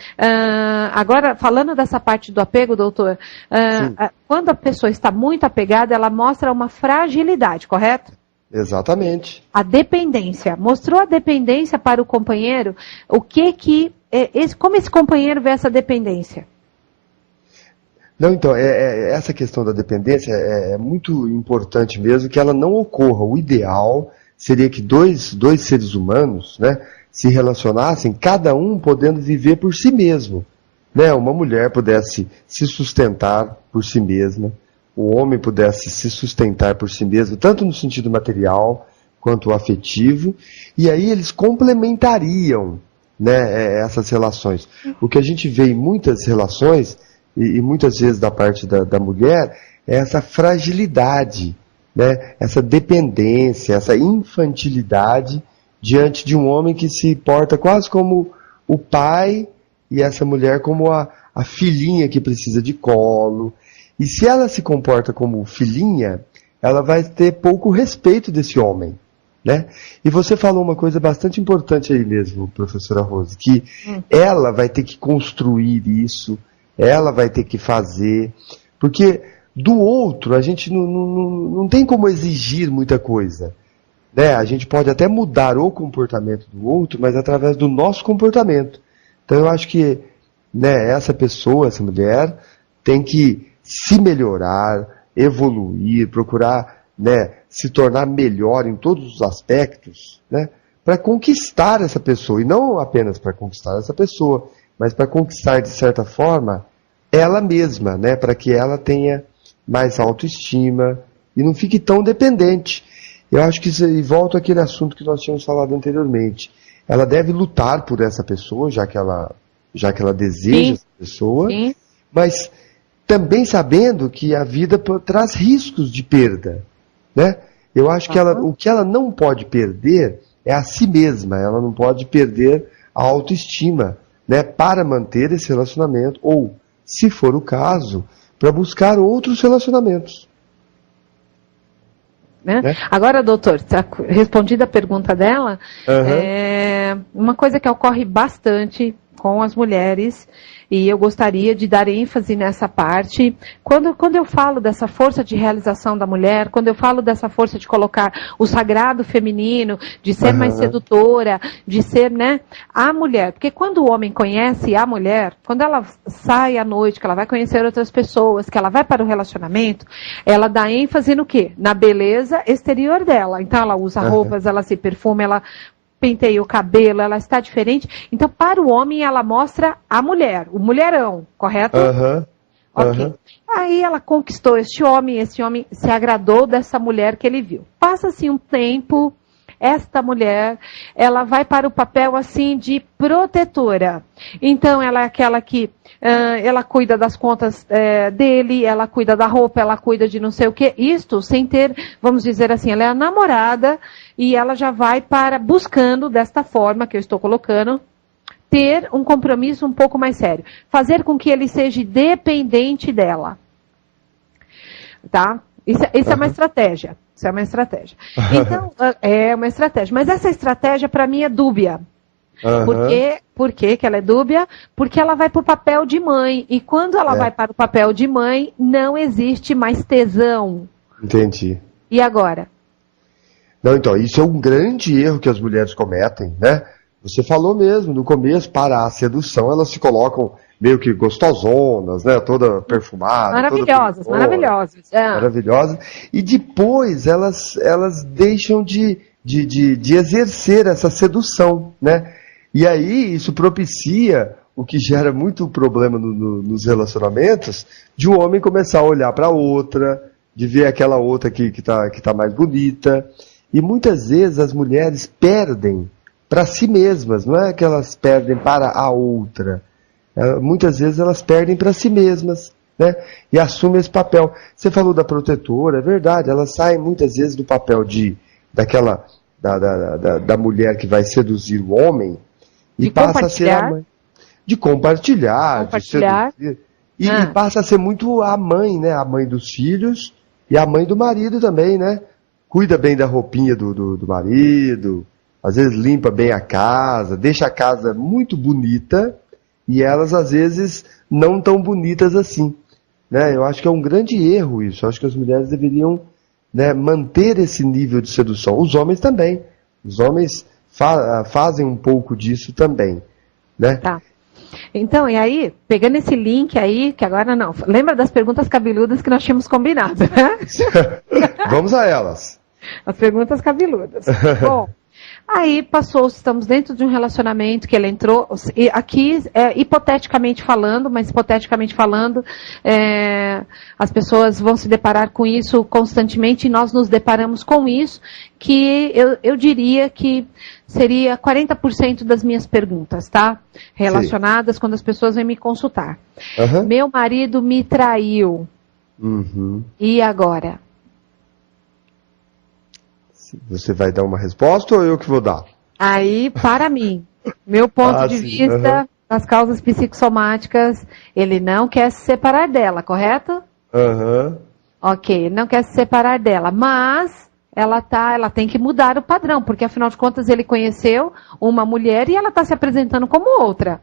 agora, falando dessa parte do apego, doutor, quando a pessoa está muito apegada, ela mostra uma fragilidade, correto? Exatamente. A dependência. Mostrou a dependência para o companheiro, como esse companheiro vê essa dependência? Não, então, essa questão da dependência é muito importante mesmo que ela não ocorra. O ideal seria que dois seres humanos, né, se relacionassem, cada um podendo viver por si mesmo. Né? Uma mulher pudesse se sustentar por si mesma, o homem pudesse se sustentar por si mesmo, tanto no sentido material quanto afetivo, e aí eles complementariam, né, essas relações. O que a gente vê em muitas relações, e muitas vezes da parte da mulher, é essa fragilidade, né? Essa dependência, essa infantilidade diante de um homem que se porta quase como o pai e essa mulher como a filhinha que precisa de colo. E se ela se comporta como filhinha, ela vai ter pouco respeito desse homem. Né? E você falou uma coisa bastante importante aí mesmo, professora Rose, que ela vai ter que construir isso, ela vai ter que fazer, porque do outro a gente não tem como exigir muita coisa. Né? A gente pode até mudar o comportamento do outro, mas através do nosso comportamento. Então eu acho que, né, essa pessoa, essa mulher, tem que se melhorar, evoluir, procurar, né, se tornar melhor em todos os aspectos, né, para conquistar essa pessoa. E não apenas para conquistar essa pessoa, mas para conquistar, de certa forma, ela mesma, né, para que ela tenha mais autoestima e não fique tão dependente. Eu acho que isso, e volto àquele assunto que nós tínhamos falado anteriormente. Ela deve lutar por essa pessoa, já que ela deseja essa pessoa, mas também sabendo que a vida traz riscos de perda. Né? Eu acho que o que ela não pode perder é a si mesma, ela não pode perder a autoestima, né, para manter esse relacionamento, ou, se for o caso, para buscar outros relacionamentos. Né? Agora, doutor, respondida a pergunta dela, uma coisa que ocorre bastante com as mulheres, e eu gostaria de dar ênfase nessa parte, quando eu falo dessa força de realização da mulher, quando eu falo dessa força de colocar o sagrado feminino, de ser mais sedutora, de ser, né, a mulher, porque quando o homem conhece a mulher, quando ela sai à noite, que ela vai conhecer outras pessoas, que ela vai para o relacionamento, ela dá ênfase no quê? Na beleza exterior dela. Então ela usa roupas, ela se perfuma, ela penteia o cabelo, ela está diferente. Então, para o homem, ela mostra a mulher, o mulherão, correto? Ok. Aí ela conquistou esse homem se agradou dessa mulher que ele viu. Passa-se um tempo, esta mulher, ela vai para o papel, assim, de protetora. Então, ela é aquela que, ela cuida das contas dele, ela cuida da roupa, ela cuida de não sei o quê. Isto sem ter, vamos dizer assim, ela é a namorada e ela já vai buscando, desta forma que eu estou colocando, ter um compromisso um pouco mais sério. Fazer com que ele seja dependente dela. Tá? Isso é uma estratégia. Isso é uma estratégia. Então, é uma estratégia. Mas essa estratégia, para mim, é dúbia. Por que ela é dúbia? Porque ela vai para o papel de mãe. E quando ela vai para o papel de mãe, não existe mais tesão. Entendi. E agora? Não, então, isso é um grande erro que as mulheres cometem, né? Você falou mesmo, no começo, para a sedução, elas se colocam meio que gostosonas, né? Toda perfumada. Maravilhosas, toda maravilhosas. Maravilhosas. E depois elas deixam de exercer essa sedução, né? E aí isso propicia o que gera muito problema nos relacionamentos, de um homem começar a olhar para outra, de ver aquela outra que tá mais bonita. E muitas vezes as mulheres perdem para si mesmas, não é que elas perdem para a outra. Muitas vezes elas perdem para si mesmas, né? E assumem esse papel. Você falou da protetora, é verdade, elas saem muitas vezes do papel da mulher que vai seduzir o homem e passa a ser a mãe. De compartilhar. De seduzir. E passa a ser muito a mãe, né? A mãe dos filhos e a mãe do marido também, né? Cuida bem da roupinha do marido, às vezes limpa bem a casa, deixa a casa muito bonita e elas às vezes não tão bonitas assim, né? Eu acho que é um grande erro isso. Eu acho que as mulheres deveriam, né, manter esse nível de sedução. Os homens também. Os homens fazem um pouco disso também, né? Tá. Então, e aí, pegando esse link aí, que agora não, lembra das perguntas cabeludas que nós tínhamos combinado, né? Vamos a elas. As perguntas cabeludas. Bom, aí passou, estamos dentro de um relacionamento que ele entrou, e aqui, hipoteticamente falando, as pessoas vão se deparar com isso constantemente, e nós nos deparamos com isso, que eu diria que seria 40% das minhas perguntas, tá? Relacionadas quando as pessoas vêm me consultar. Uhum. Meu marido me traiu. Uhum. E agora? Você vai dar uma resposta ou eu que vou dar? Aí, para mim, meu ponto de vista das causas psicossomáticas, ele não quer se separar dela, correto? Ok, não quer se separar dela, mas ela tem que mudar o padrão, porque afinal de contas ele conheceu uma mulher e ela está se apresentando como outra.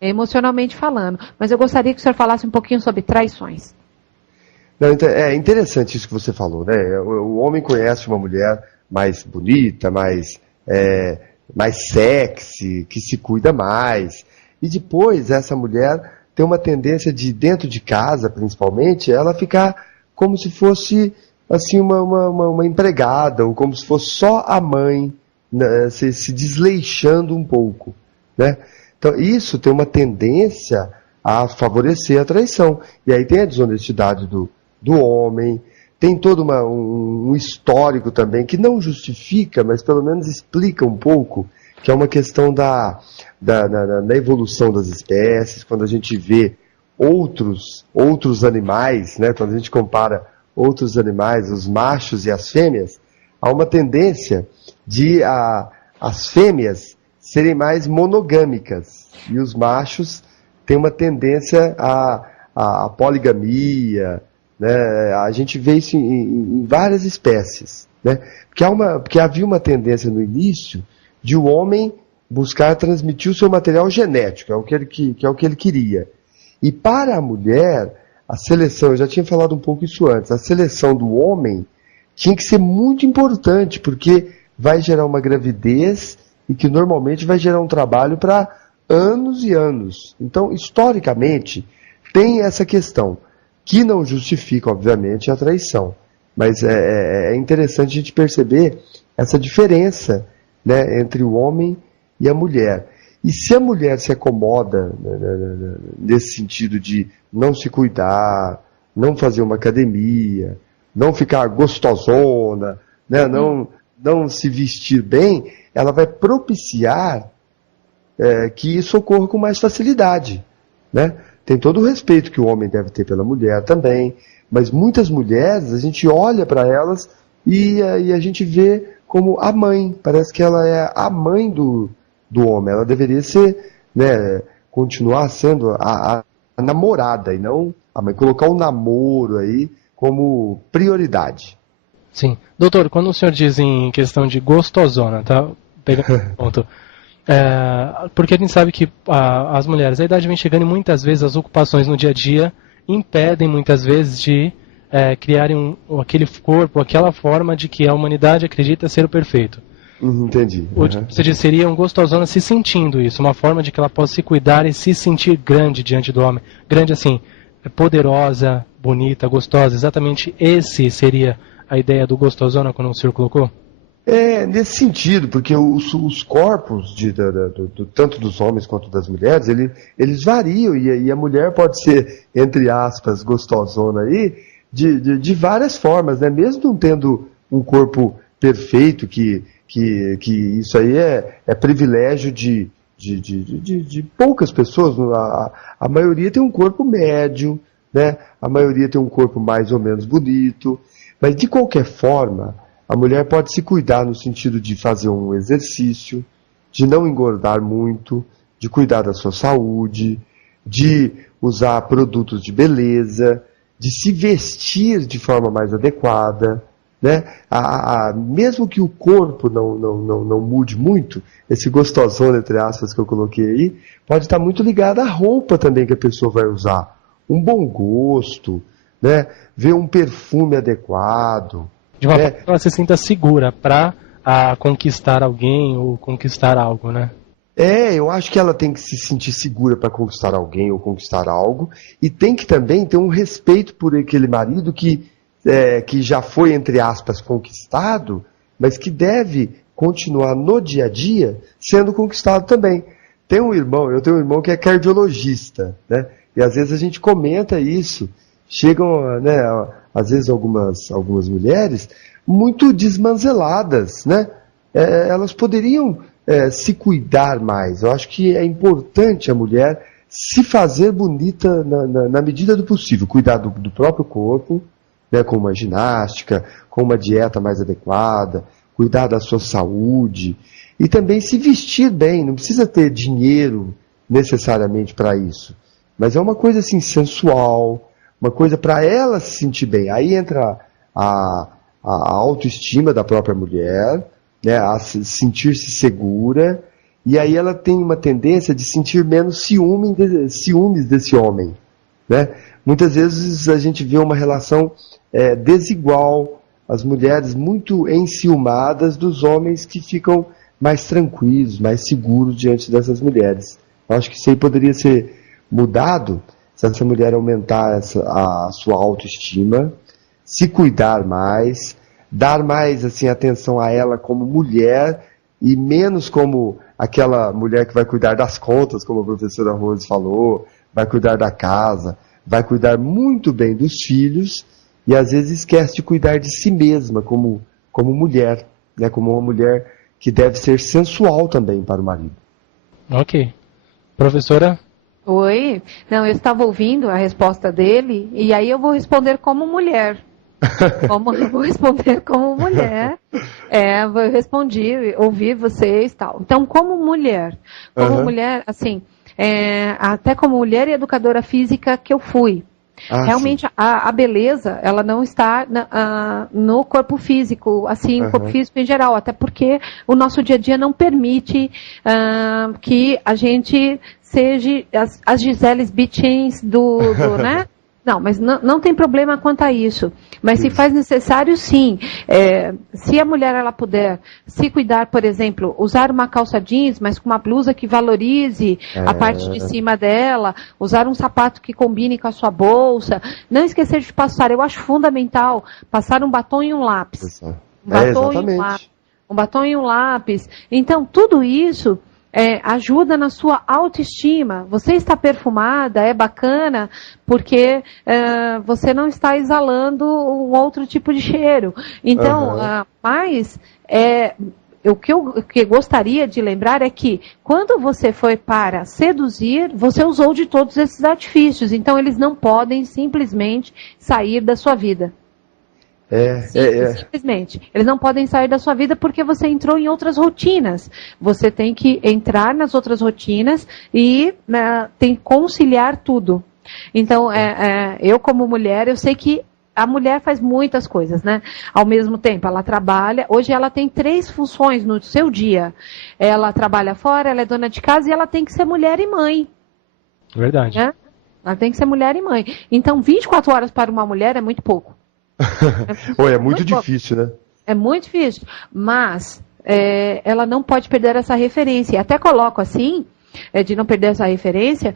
Emocionalmente falando. Mas eu gostaria que o senhor falasse um pouquinho sobre traições. Não, é interessante isso que você falou, né? O homem conhece uma mulher mais bonita, mais sexy, que se cuida mais. E depois essa mulher tem uma tendência de, dentro de casa, principalmente, ela ficar como se fosse assim uma empregada, ou como se fosse só a mãe, né? se desleixando um pouco, né? Então isso tem uma tendência a favorecer a traição. E aí tem a desonestidade do homem, tem todo um histórico também, que não justifica, mas pelo menos explica um pouco, que é uma questão da evolução das espécies, quando a gente vê outros animais, né, quando a gente compara outros animais, os machos e as fêmeas, há uma tendência de as fêmeas serem mais monogâmicas, e os machos têm uma tendência à poligamia, né? A gente vê isso em várias espécies, né? Porque havia uma tendência no início de o homem buscar transmitir o seu material genético, é o que ele queria. E para a mulher, a seleção, eu já tinha falado um pouco isso antes, a seleção do homem tinha que ser muito importante, porque vai gerar uma gravidez e que normalmente vai gerar um trabalho para anos e anos. Então, historicamente, tem essa questão, que não justifica, obviamente, a traição. Mas é interessante a gente perceber essa diferença, né, entre o homem e a mulher. E se a mulher se acomoda, né, nesse sentido de não se cuidar, não fazer uma academia, não ficar gostosona, né, não se vestir bem, ela vai propiciar que isso ocorra com mais facilidade, né? Tem todo o respeito que o homem deve ter pela mulher também, mas muitas mulheres, a gente olha para elas e a gente vê como a mãe, parece que ela é a mãe do homem, ela deveria ser, né, continuar sendo a namorada e não a mãe, colocar o namoro aí como prioridade. Sim. Doutor, quando o senhor diz em questão de gostosona, tá? Pegando um ponto. Porque a gente sabe que as mulheres, a idade vem chegando e muitas vezes as ocupações no dia a dia impedem muitas vezes de criarem aquele corpo, aquela forma de que a humanidade acredita ser o perfeito. Entendi. Você disse, seria um gostosona se sentindo isso, uma forma de que ela possa se cuidar e se sentir grande diante do homem. Grande assim, poderosa, bonita, gostosa. Exatamente esse seria a ideia do gostosona quando o senhor colocou? Nesse sentido, porque os corpos, tanto dos homens quanto das mulheres, eles variam, e a mulher pode ser, entre aspas, gostosona aí, de várias formas, né? Mesmo não tendo um corpo perfeito, que isso aí é privilégio de poucas pessoas. A maioria tem um corpo médio, né? A maioria tem um corpo mais ou menos bonito, mas de qualquer forma, a mulher pode se cuidar no sentido de fazer um exercício, de não engordar muito, de cuidar da sua saúde, de usar produtos de beleza, de se vestir de forma mais adequada, né? Mesmo que o corpo não mude muito, esse gostosão, entre aspas, que eu coloquei aí, pode estar muito ligado à roupa também que a pessoa vai usar. Um bom gosto, né? Ver um perfume adequado. De uma forma que ela se sinta segura para conquistar alguém ou conquistar algo, né? Eu acho que ela tem que se sentir segura para conquistar alguém ou conquistar algo, e tem que também ter um respeito por aquele marido que já foi, entre aspas, conquistado, mas que deve continuar no dia a dia sendo conquistado também. Eu tenho um irmão que é cardiologista, né? E às vezes a gente comenta isso. Chegam, né, às vezes algumas mulheres muito desmanzeladas, né? Elas poderiam se cuidar mais. Eu acho que é importante a mulher se fazer bonita na medida do possível, cuidar do próprio corpo, né, com uma ginástica, com uma dieta mais adequada, cuidar da sua saúde e também se vestir bem. Não precisa ter dinheiro necessariamente para isso, mas é uma coisa assim sensual, uma coisa para ela se sentir bem. Aí entra a autoestima da própria mulher, né, a sentir-se segura, e aí ela tem uma tendência de sentir menos ciúmes desse homem, né? Muitas vezes a gente vê uma relação desigual, as mulheres muito enciumadas dos homens que ficam mais tranquilos, mais seguros diante dessas mulheres. Eu acho que isso aí poderia ser mudado se essa mulher aumentar a sua autoestima, se cuidar mais, dar mais assim, atenção a ela como mulher e menos como aquela mulher que vai cuidar das contas, como a professora Rose falou, vai cuidar da casa, vai cuidar muito bem dos filhos e às vezes esquece de cuidar de si mesma como mulher, né? Como uma mulher que deve ser sensual também para o marido. Ok. Professora? Oi. Não, eu estava ouvindo a resposta dele e aí eu vou responder como mulher. Eu vou responder como mulher. Eu respondi, ouvi vocês e tal. Então, como mulher, mulher, assim, até como mulher e educadora física que eu fui. Realmente a beleza, ela não está no corpo físico, assim, no corpo físico em geral, até porque o nosso dia a dia não permite que a gente seja as Gisele Bündchens né? Não, mas não tem problema quanto a isso. Mas se faz necessário, sim. Se a mulher ela puder se cuidar, por exemplo, usar uma calça jeans, mas com uma blusa que valorize a parte de cima dela, usar um sapato que combine com a sua bolsa, não esquecer de passar, eu acho fundamental, passar um batom e um lápis. Um batom e um lápis. Então, tudo isso ajuda na sua autoestima. Você está perfumada, é bacana, porque você não está exalando um outro tipo de cheiro. Então, mas o que eu gostaria de lembrar é que quando você foi para seduzir, você usou de todos esses artifícios. Então, eles não podem simplesmente sair da sua vida. Simplesmente. Eles não podem sair da sua vida porque você entrou em outras rotinas. Você tem que entrar nas outras rotinas e tem que conciliar tudo. Então, eu como mulher, eu sei que a mulher faz muitas coisas, né? Ao mesmo tempo, ela trabalha. Hoje ela tem 3 funções no seu dia. Ela trabalha fora, ela é dona de casa e ela tem que ser mulher e mãe. Verdade. Né? Ela tem que ser mulher e mãe. Então, 24 horas para uma mulher é muito pouco. É muito difícil, né? É muito difícil, mas ela não pode perder essa referência. Até coloco assim, de não perder essa referência,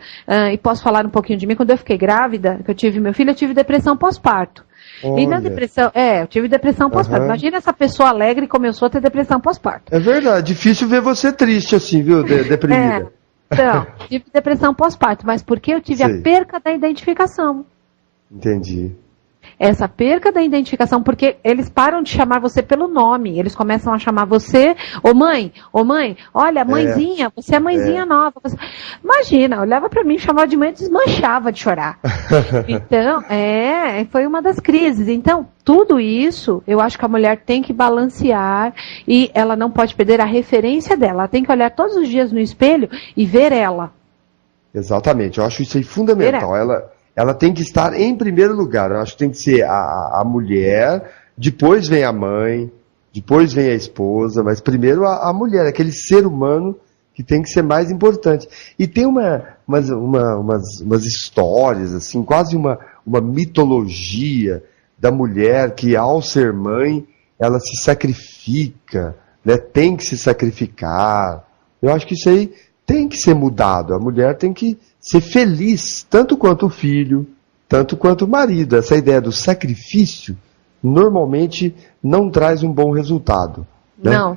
e posso falar um pouquinho de mim. Quando eu fiquei grávida, que eu tive meu filho, eu tive depressão pós-parto. E na depressão, eu tive depressão pós-parto. Imagina essa pessoa alegre como eu sou ter depressão pós-parto. É verdade, difícil ver você triste assim, viu, deprimida. Então, tive depressão pós-parto, mas porque eu tive a perca da identificação. Entendi. Essa perca da identificação, porque eles param de chamar você pelo nome, eles começam a chamar você, ô mãe, olha, mãezinha, você é a mãezinha nova. Você... Imagina, olhava pra mim, chamava de mãe e desmanchava de chorar. Então, foi uma das crises. Então, tudo isso, eu acho que a mulher tem que balancear e ela não pode perder a referência dela. Ela tem que olhar todos os dias no espelho e ver ela. Exatamente, eu acho isso aí fundamental. Ela tem que estar em primeiro lugar. Eu acho que tem que ser a mulher, depois vem a mãe, depois vem a esposa, mas primeiro a mulher, aquele ser humano que tem que ser mais importante. E tem umas histórias, assim, quase uma mitologia da mulher que, ao ser mãe, ela se sacrifica, né? Tem que se sacrificar. Eu acho que isso aí tem que ser mudado. A mulher tem que ser feliz, tanto quanto o filho, tanto quanto o marido. Essa ideia do sacrifício, normalmente, não traz um bom resultado. Né? Não,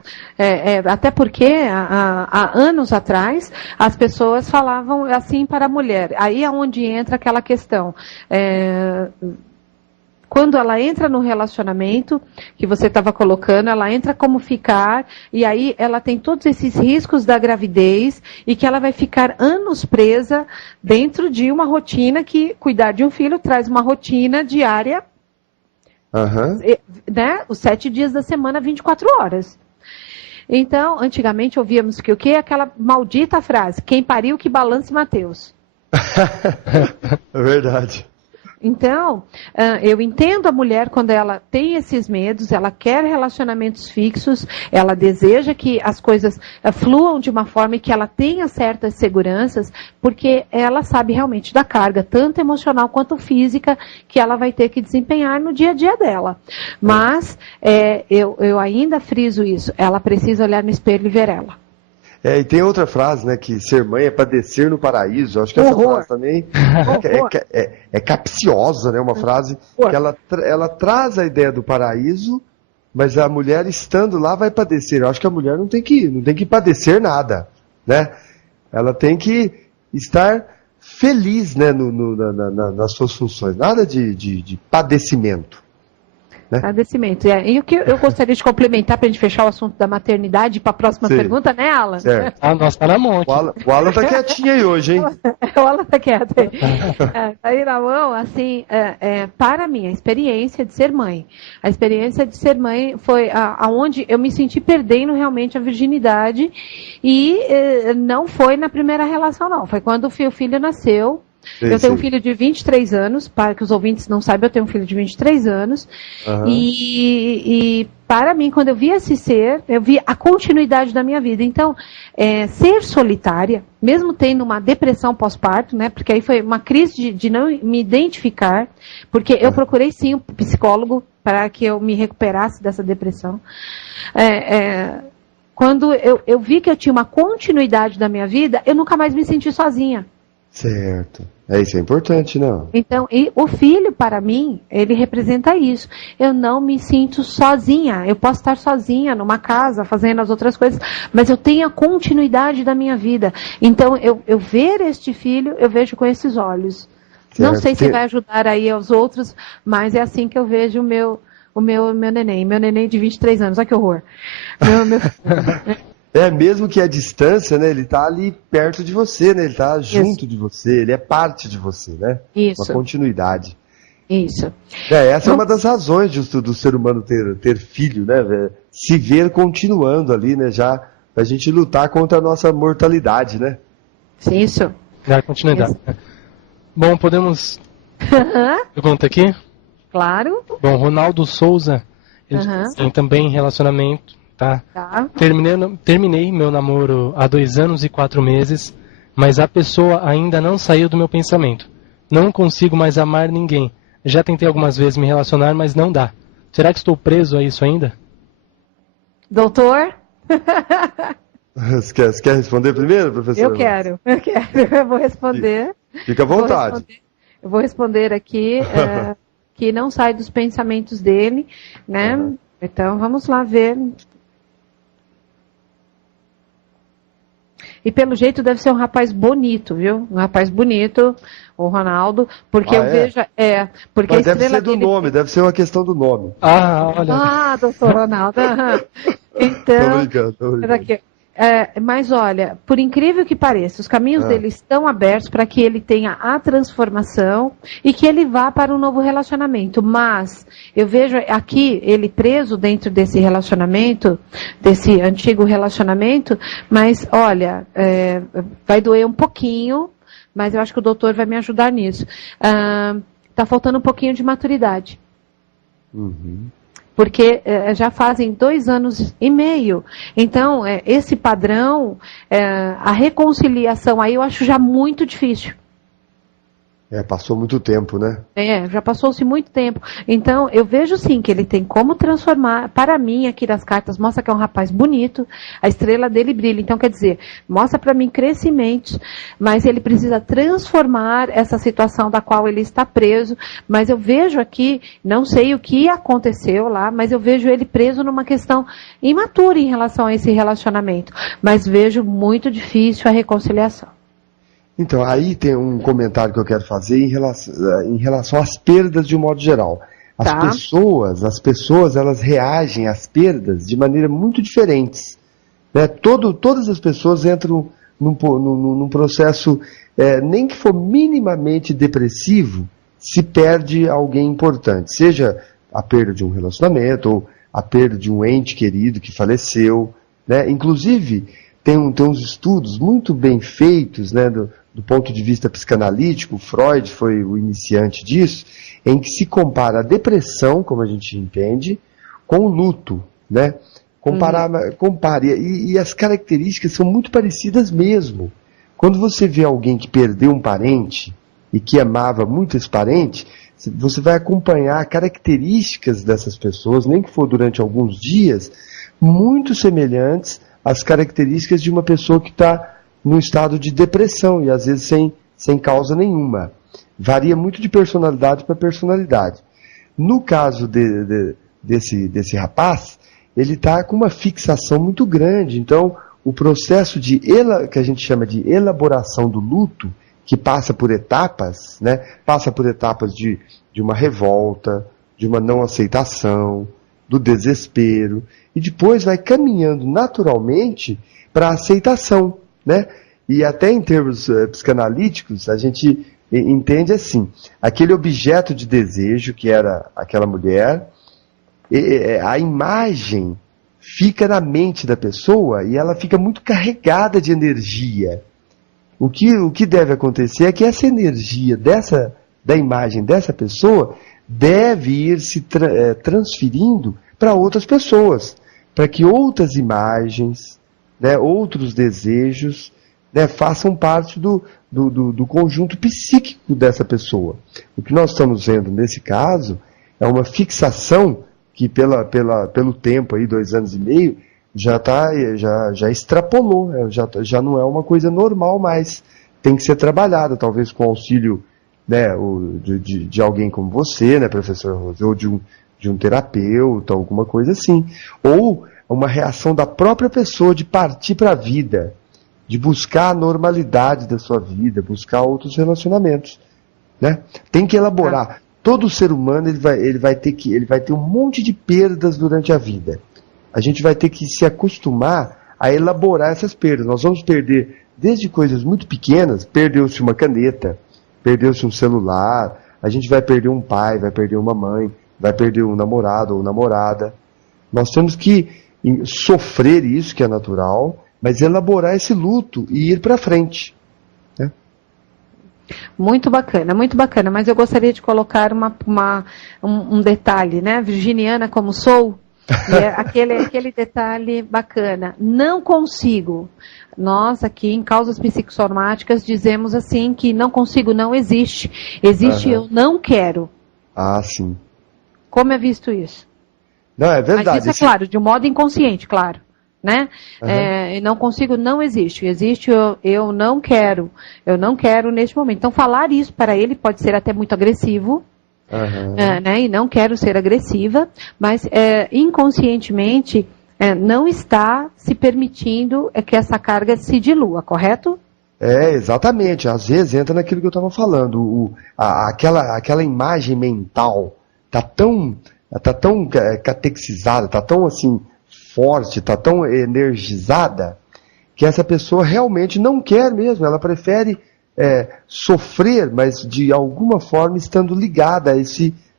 até porque há anos atrás as pessoas falavam assim para a mulher. Aí é onde entra aquela questão. Quando ela entra no relacionamento, que você estava colocando, ela entra como ficar, e aí ela tem todos esses riscos da gravidez, e que ela vai ficar anos presa dentro de uma rotina que cuidar de um filho traz uma rotina diária, né? Os 7 dias da semana, 24 horas. Então, antigamente ouvíamos que o quê? Aquela maldita frase, quem pariu que balance Mateus. É verdade. Então, eu entendo a mulher quando ela tem esses medos, ela quer relacionamentos fixos, ela deseja que as coisas fluam de uma forma e que ela tenha certas seguranças, porque ela sabe realmente da carga, tanto emocional quanto física, que ela vai ter que desempenhar no dia a dia dela. Mas, eu ainda friso isso, ela precisa olhar no espelho e ver ela. E tem outra frase, né, que ser mãe é para descer no paraíso. Acho que essa frase também é capciosa, né, uma frase que ela traz a ideia do paraíso, mas a mulher estando lá vai padecer. Eu acho que a mulher não tem que padecer nada, né? Ela tem que estar feliz, né, nas suas funções, nada de padecimento. Né? Agradecimento. E o que eu gostaria de complementar para a gente fechar o assunto da maternidade para a próxima pergunta, né, Alan? Certo. Nós tá na mão aqui. O Alan tá quietinho aí hoje, hein? O Alan tá quieto aí. Aí na mão, assim, para mim, a experiência de ser mãe. A experiência de ser mãe foi aonde eu me senti perdendo realmente a virginidade e não foi na primeira relação, não. Foi quando o filho nasceu. Eu tenho um filho de 23 anos, para que os ouvintes não saibam, eu tenho um filho de 23 anos. E para mim, quando eu vi esse ser, eu vi a continuidade da minha vida. Então, ser solitária, mesmo tendo uma depressão pós-parto, né? Porque aí foi uma crise de não me identificar, porque eu procurei sim um psicólogo para que eu me recuperasse dessa depressão. Quando eu vi que eu tinha uma continuidade da minha vida, eu nunca mais me senti sozinha. Certo. Isso é importante, não? Então, e o filho, para mim, ele representa isso. Eu não me sinto sozinha. Eu posso estar sozinha numa casa, fazendo as outras coisas, mas eu tenho a continuidade da minha vida. Então, eu ver este filho, eu vejo com esses olhos. Certo. Não sei se vai ajudar aí aos outros, mas é assim que eu vejo o meu neném. Meu neném de 23 anos. Olha que horror. Mesmo que a distância, né, ele está ali perto de você, né, ele está junto de você, ele é parte de você, né? Isso. Uma continuidade. Isso. Essa é uma das razões do ser humano ter filho, né? Se ver continuando ali, né, já pra gente lutar contra a nossa mortalidade, né? Isso. Dar continuidade. Isso. Bom, podemos... Pergunta aqui? Claro. Bom, Ronaldo Souza, ele tem também relacionamento. Tá. Terminei meu namoro há 2 anos e 4 meses, mas a pessoa ainda não saiu do meu pensamento. Não consigo mais amar ninguém. Já tentei algumas vezes me relacionar, mas não dá. Será que estou preso a isso ainda? Doutor? Você quer responder primeiro, professor? Eu quero. Eu vou responder. Fica à vontade. Eu vou responder aqui, que não sai dos pensamentos dele, né? Uhum. Então, vamos lá ver. E pelo jeito deve ser um rapaz bonito, viu? Um rapaz bonito, o Ronaldo, porque eu vejo... porque mas deve ser do nome, deve ser uma questão do nome. Olha. Doutor Ronaldo. Então... Tô brincando. Mas olha, por incrível que pareça, os caminhos dele estão abertos para que ele tenha a transformação e que ele vá para um novo relacionamento. Mas eu vejo aqui ele preso dentro desse relacionamento, desse antigo relacionamento, mas olha, vai doer um pouquinho, mas eu acho que o doutor vai me ajudar nisso. Tá faltando um pouquinho de maturidade. Uhum. Porque já fazem 2 anos e meio. Então, esse padrão, a reconciliação aí eu acho já muito difícil. Passou muito tempo, né? Já passou-se muito tempo. Então, eu vejo sim que ele tem como transformar. Para mim, aqui das cartas, mostra que é um rapaz bonito, a estrela dele brilha. Então, quer dizer, mostra para mim crescimentos, mas ele precisa transformar essa situação da qual ele está preso. Mas eu vejo aqui, não sei o que aconteceu lá, mas eu vejo ele preso numa questão imatura em relação a esse relacionamento. Mas vejo muito difícil a reconciliação. Então, aí tem um comentário que eu quero fazer em relação às perdas de um modo geral. As pessoas, elas reagem às perdas de maneira muito diferentes. Né? Todas as pessoas entram num processo, nem que for minimamente depressivo, se perde alguém importante. Seja a perda de um relacionamento, ou a perda de um ente querido que faleceu. Né? Inclusive, tem uns estudos muito bem feitos, né, do ponto de vista psicanalítico, Freud foi o iniciante disso, em que se compara a depressão, como a gente entende, com o luto, né? E as características são muito parecidas mesmo. Quando você vê alguém que perdeu um parente e que amava muito esse parente, você vai acompanhar características dessas pessoas, nem que for durante alguns dias, muito semelhantes às características de uma pessoa que está num estado de depressão, e às vezes sem causa nenhuma. Varia muito de personalidade para personalidade. No caso desse rapaz, ele está com uma fixação muito grande. Então, o processo que a gente chama de elaboração do luto, que passa por etapas, né? Passa por etapas de uma revolta, de uma não aceitação, do desespero, e depois vai caminhando naturalmente para a aceitação. Né? E até em termos psicanalíticos, a gente entende assim, aquele objeto de desejo que era aquela mulher, a imagem fica na mente da pessoa e ela fica muito carregada de energia. O que deve acontecer é que essa energia da imagem dessa pessoa deve ir se transferindo para outras pessoas, para que outras imagens, né, outros desejos, né, façam parte do conjunto psíquico dessa pessoa. O que nós estamos vendo nesse caso é uma fixação que pelo tempo, aí, 2 anos e meio, já extrapolou, já não é uma coisa normal mais. Tem que ser trabalhada, talvez com o auxílio, né, de alguém como você, né, professor Rose, ou de um terapeuta, alguma coisa assim. Ou uma reação da própria pessoa de partir para a vida, de buscar a normalidade da sua vida, buscar outros relacionamentos. Né? Tem que elaborar. Todo ser humano ele vai ter um monte de perdas durante a vida. A gente vai ter que se acostumar a elaborar essas perdas. Nós vamos perder desde coisas muito pequenas, perdeu-se uma caneta, perdeu-se um celular, a gente vai perder um pai, vai perder uma mãe, vai perder um namorado ou namorada. Nós temos que sofrer isso, que é natural, mas elaborar esse luto e ir para frente. Né? Muito bacana, mas eu gostaria de colocar um detalhe, né? Virginiana como sou, e é aquele detalhe bacana. Não consigo. Nós aqui em causas psicossomáticas dizemos assim que não consigo não existe. Existe eu não quero. Ah, sim. Como é visto isso? Não, é verdade. Mas isso é claro, de um modo inconsciente, claro. né? E não consigo, não existe. Existe eu não quero neste momento. Então, falar isso para ele pode ser até muito agressivo, né? E não quero ser agressiva, mas inconscientemente não está se permitindo que essa carga se dilua, correto? Exatamente. Às vezes entra naquilo que eu estava falando. Aquela imagem mental tá tão catexizada, tá tão assim forte, tá tão energizada, que essa pessoa realmente não quer mesmo. Ela prefere sofrer, mas de alguma forma estando ligada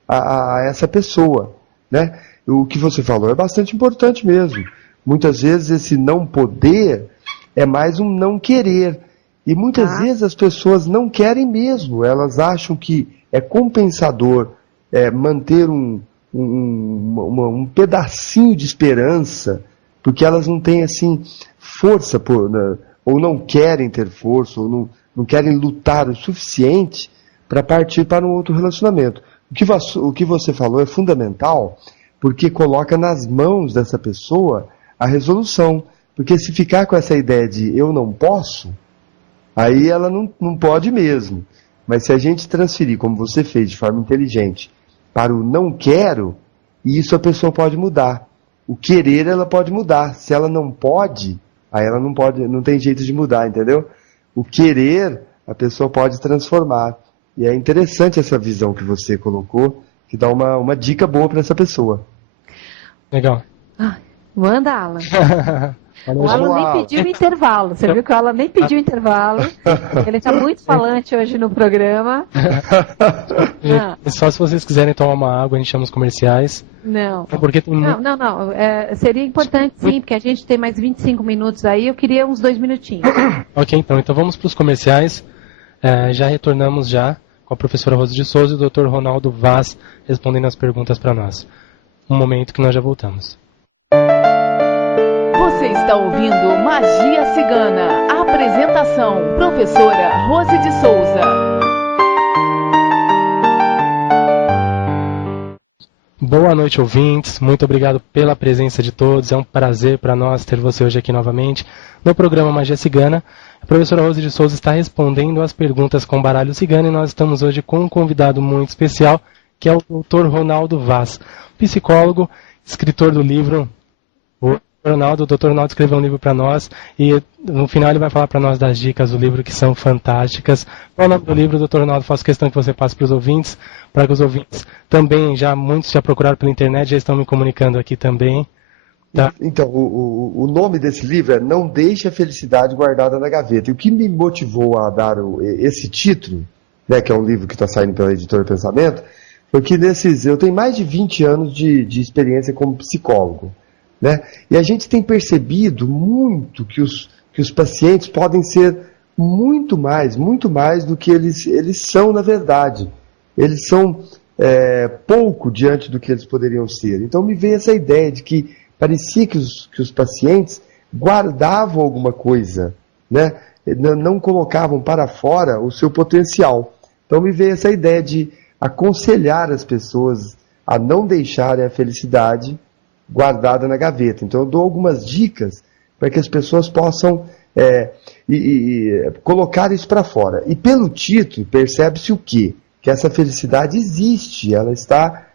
a essa pessoa, né? O que você falou é bastante importante mesmo. Muitas vezes esse não poder é mais um não querer. E muitas vezes as pessoas não querem mesmo. Elas acham que é compensador manter um pedacinho de esperança, porque elas não têm assim força, ou não querem ter força, ou não querem lutar o suficiente para partir para um outro relacionamento. O que você falou é fundamental, porque coloca nas mãos dessa pessoa a resolução. Porque se ficar com essa ideia de eu não posso, aí ela não pode mesmo. Mas se a gente transferir, como você fez, de forma inteligente, para o não quero, isso a pessoa pode mudar. O querer ela pode mudar. Se ela não pode, aí ela não pode, não tem jeito de mudar, entendeu? O querer a pessoa pode transformar. E é interessante essa visão que você colocou, que dá uma dica boa para essa pessoa. Legal. Manda, Alan. O Alan nem pediu intervalo. Você viu que o Alan nem pediu intervalo. Ele está muito falante hoje no programa. Só se vocês quiserem tomar uma água, a gente chama os comerciais. Não. Porque tem não. Seria importante sim, porque a gente tem mais 25 minutos aí. Eu queria uns 2 minutinhos. Ok, então vamos para os comerciais. Já retornamos já com a professora Rose de Souza e o Dr. Ronaldo Vaz respondendo as perguntas para nós. Um momento que nós já voltamos. Você está ouvindo Magia Cigana. Apresentação, professora Rose de Souza. Boa noite, ouvintes. Muito obrigado pela presença de todos. É um prazer para nós ter você hoje aqui novamente no programa Magia Cigana. A professora Rose de Souza está respondendo as perguntas com baralho cigano e nós estamos hoje com um convidado muito especial, que é o Dr. Ronaldo Vaz, psicólogo, escritor do livro... O Dr. Ronaldo escreveu um livro para nós e no final ele vai falar para nós das dicas do livro que são fantásticas. Qual é o nome do livro, Dr. Ronaldo? Faço questão que você passe para os ouvintes, para que os ouvintes também, muitos já procuraram pela internet, já estão me comunicando aqui também. Tá? Então, o nome desse livro é Não Deixe a Felicidade Guardada na Gaveta. E o que me motivou a dar esse título, né, que é um livro que está saindo pela Editora Pensamento, foi que eu tenho mais de 20 anos de experiência como psicólogo. Né? E a gente tem percebido muito que os pacientes podem ser muito mais do que eles são na verdade. Eles são pouco diante do que eles poderiam ser. Então me veio essa ideia de que parecia que os pacientes guardavam alguma coisa, né? Não colocavam para fora o seu potencial. Então me veio essa ideia de aconselhar as pessoas a não deixarem a felicidade guardada na gaveta. Então eu dou algumas dicas para que as pessoas possam colocar isso para fora. E pelo título percebe-se o quê? Que essa felicidade existe, ela está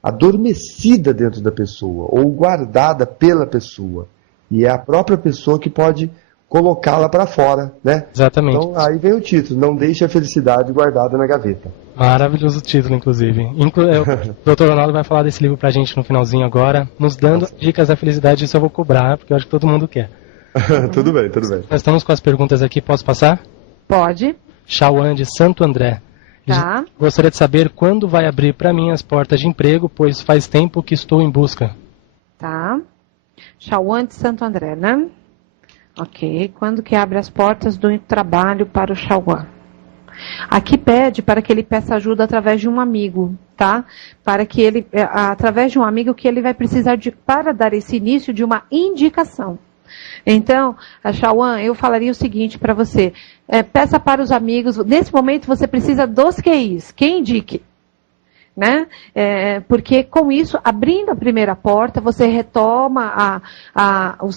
adormecida dentro da pessoa, ou guardada pela pessoa. E é a própria pessoa que pode colocá-la para fora, né? Exatamente. Então aí vem o título, Não Deixe a Felicidade Guardada na Gaveta. Maravilhoso título, inclusive. O Dr. Ronaldo vai falar desse livro pra gente no finalzinho agora, nos dando dicas da felicidade. Isso eu vou cobrar, porque eu acho que todo mundo quer. Tudo bem. Nós estamos com as perguntas aqui, posso passar? Pode. Chauan de Santo André. Tá. Gostaria de saber quando vai abrir para mim as portas de emprego, pois faz tempo que estou em busca. Tá. Chauan de Santo André, né? Ok. Quando que abre as portas do trabalho para o Chauan? Aqui pede para que ele peça ajuda através de um amigo, tá? Para que ele, através de um amigo que ele vai precisar para dar esse início de uma indicação. Então, Chauan, eu falaria o seguinte para você, peça para os amigos, nesse momento você precisa dos QIs, quem indique. né? Porque com isso, abrindo a primeira porta, você retoma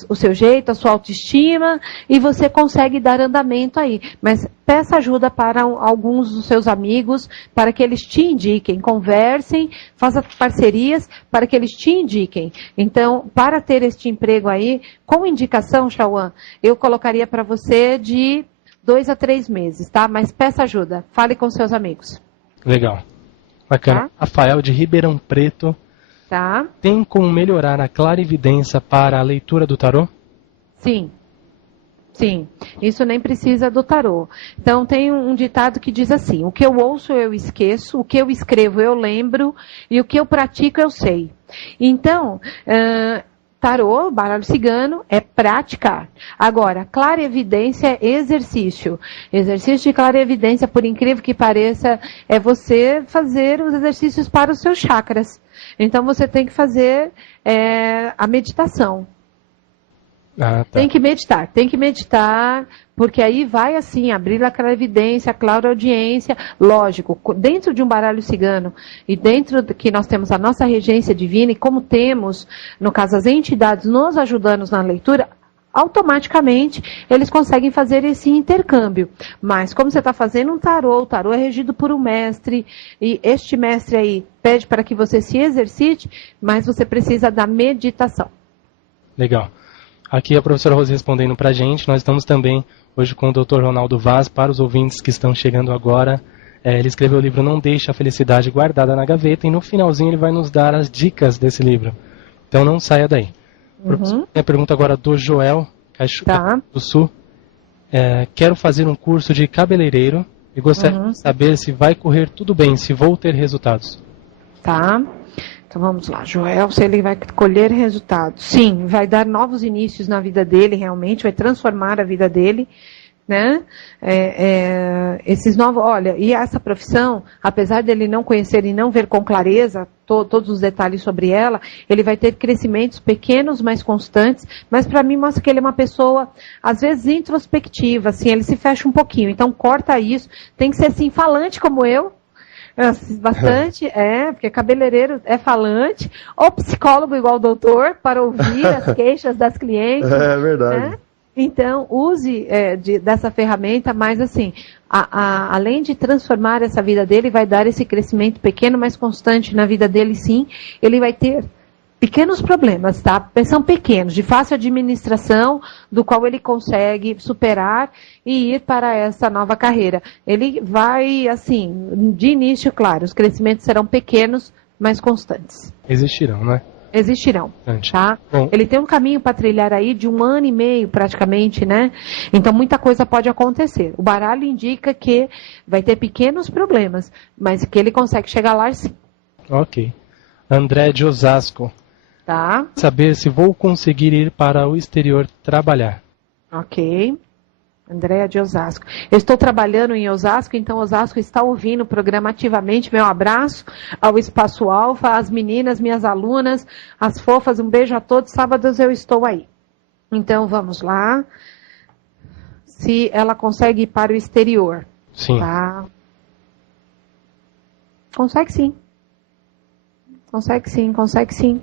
o seu jeito, a sua autoestima, e você consegue dar andamento aí. Mas peça ajuda para alguns dos seus amigos, para que eles te indiquem, conversem, façam parcerias para que eles te indiquem. Então, para ter este emprego aí, com indicação, Chauan, eu colocaria para você de 2 a 3 meses, tá? Mas peça ajuda, fale com seus amigos. Legal. Bacana. Tá? Rafael de Ribeirão Preto. Tá? Tem como melhorar a clarividência para a leitura do tarô? Sim. Sim, isso nem precisa do tarô. Então, tem um ditado que diz assim: o que eu ouço eu esqueço, o que eu escrevo eu lembro, e o que eu pratico eu sei. Então, tarô, baralho cigano, é praticar. Agora, clarevidência é exercício. Exercício de clarevidência, por incrível que pareça, é você fazer os exercícios para os seus chakras. Então, você tem que fazer a meditação. Ah, tá. Tem que meditar, porque aí vai assim, abrir a clarividência, a clareaudiência, lógico, dentro de um baralho cigano, e dentro que nós temos a nossa regência divina, e como temos, no caso, as entidades nos ajudando na leitura, automaticamente eles conseguem fazer esse intercâmbio. Mas como você está fazendo um tarô, o tarô é regido por um mestre, e este mestre aí pede para que você se exercite, mas você precisa da meditação. Legal. Aqui a professora Rose respondendo para a gente. Nós estamos também hoje com o Dr. Ronaldo Vaz. Para os ouvintes que estão chegando agora, ele escreveu o livro Não Deixe a Felicidade Guardada na Gaveta, e no finalzinho ele vai nos dar as dicas desse livro. Então não saia daí. A pergunta agora do Joel, Tá. do Sul. Quero fazer um curso de cabeleireiro e gostaria de saber se vai correr tudo bem, se vou ter resultados. Tá. Então vamos lá, Joel, se ele vai colher resultados. Sim, vai dar novos inícios na vida dele, realmente, vai transformar a vida dele, né? Esses novos, olha, e essa profissão, apesar dele não conhecer e não ver com clareza todos os detalhes sobre ela, ele vai ter crescimentos pequenos, mas constantes, mas para mim mostra que ele é uma pessoa, às vezes, introspectiva, assim, ele se fecha um pouquinho, então corta isso, tem que ser assim, falante como eu, bastante, porque cabeleireiro é falante, ou psicólogo igual o doutor, para ouvir as queixas das clientes. É verdade. Né? Então, use dessa ferramenta, mas assim, além de transformar essa vida dele, vai dar esse crescimento pequeno, mas constante na vida dele, sim, ele vai ter pequenos problemas, tá? São pequenos, de fácil administração, do qual ele consegue superar e ir para essa nova carreira. Ele vai, assim, de início, claro, os crescimentos serão pequenos, mas constantes. Existirão, né? Existirão, tá? Bom. Ele tem um caminho para trilhar aí de 1 ano e meio, praticamente, né? Então, muita coisa pode acontecer. O baralho indica que vai ter pequenos problemas, mas que ele consegue chegar lá, sim. Ok. André de Osasco. Tá? Saber se vou conseguir ir para o exterior trabalhar. Ok. Andréa de Osasco. Eu estou trabalhando em Osasco, então Osasco está ouvindo o programa ativamente. Meu abraço ao Espaço Alfa, às meninas, minhas alunas, as fofas, um beijo a todos. Sábados eu estou aí. Então vamos lá. Se ela consegue ir para o exterior. Sim. Tá? Consegue sim. Consegue sim, consegue sim.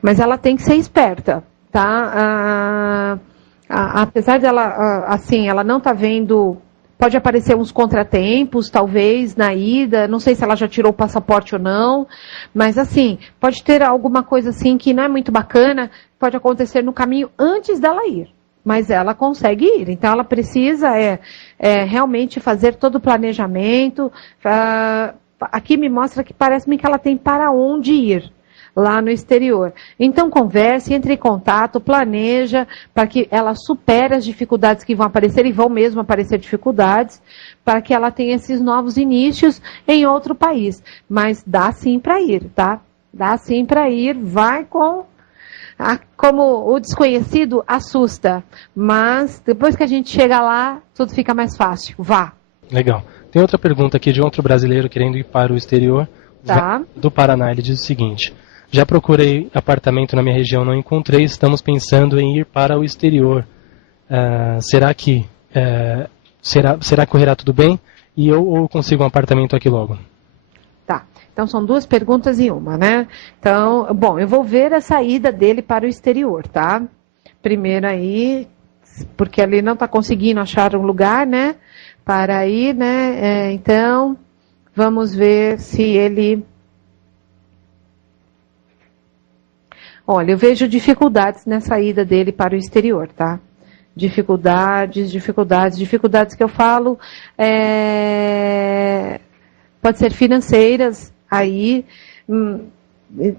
Mas ela tem que ser esperta, tá? Apesar dela, assim, ela não tá vendo, pode aparecer uns contratempos, talvez, na ida, não sei se ela já tirou o passaporte ou não, mas assim, pode ter alguma coisa assim que não é muito bacana, pode acontecer no caminho antes dela ir. Mas ela consegue ir, então ela precisa realmente fazer todo o planejamento. Aqui me mostra que parece-me que ela tem para onde ir lá no exterior. Então converse, entre em contato, planeja para que ela supere as dificuldades que vão aparecer, e vão mesmo aparecer dificuldades, para que ela tenha esses novos inícios em outro país. Mas dá sim para ir, tá? Dá sim para ir, vai com... Como o desconhecido assusta, mas depois que a gente chega lá, tudo fica mais fácil. Vá. Legal. Tem outra pergunta aqui de outro brasileiro querendo ir para o exterior, tá. Do Paraná. Ele diz o seguinte: já procurei apartamento na minha região, não encontrei, estamos pensando em ir para o exterior. Será que correrá tudo bem? E eu consigo um apartamento aqui logo? Tá. Então, são 2 perguntas em uma, né? Então, bom, eu vou ver a saída dele para o exterior, tá? Primeiro aí, porque ele não está conseguindo achar um lugar, né? Para ir, né? Então, vamos ver se ele... Olha, eu vejo dificuldades nessa ida dele para o exterior, tá? Dificuldades que eu falo, pode ser financeiras, aí,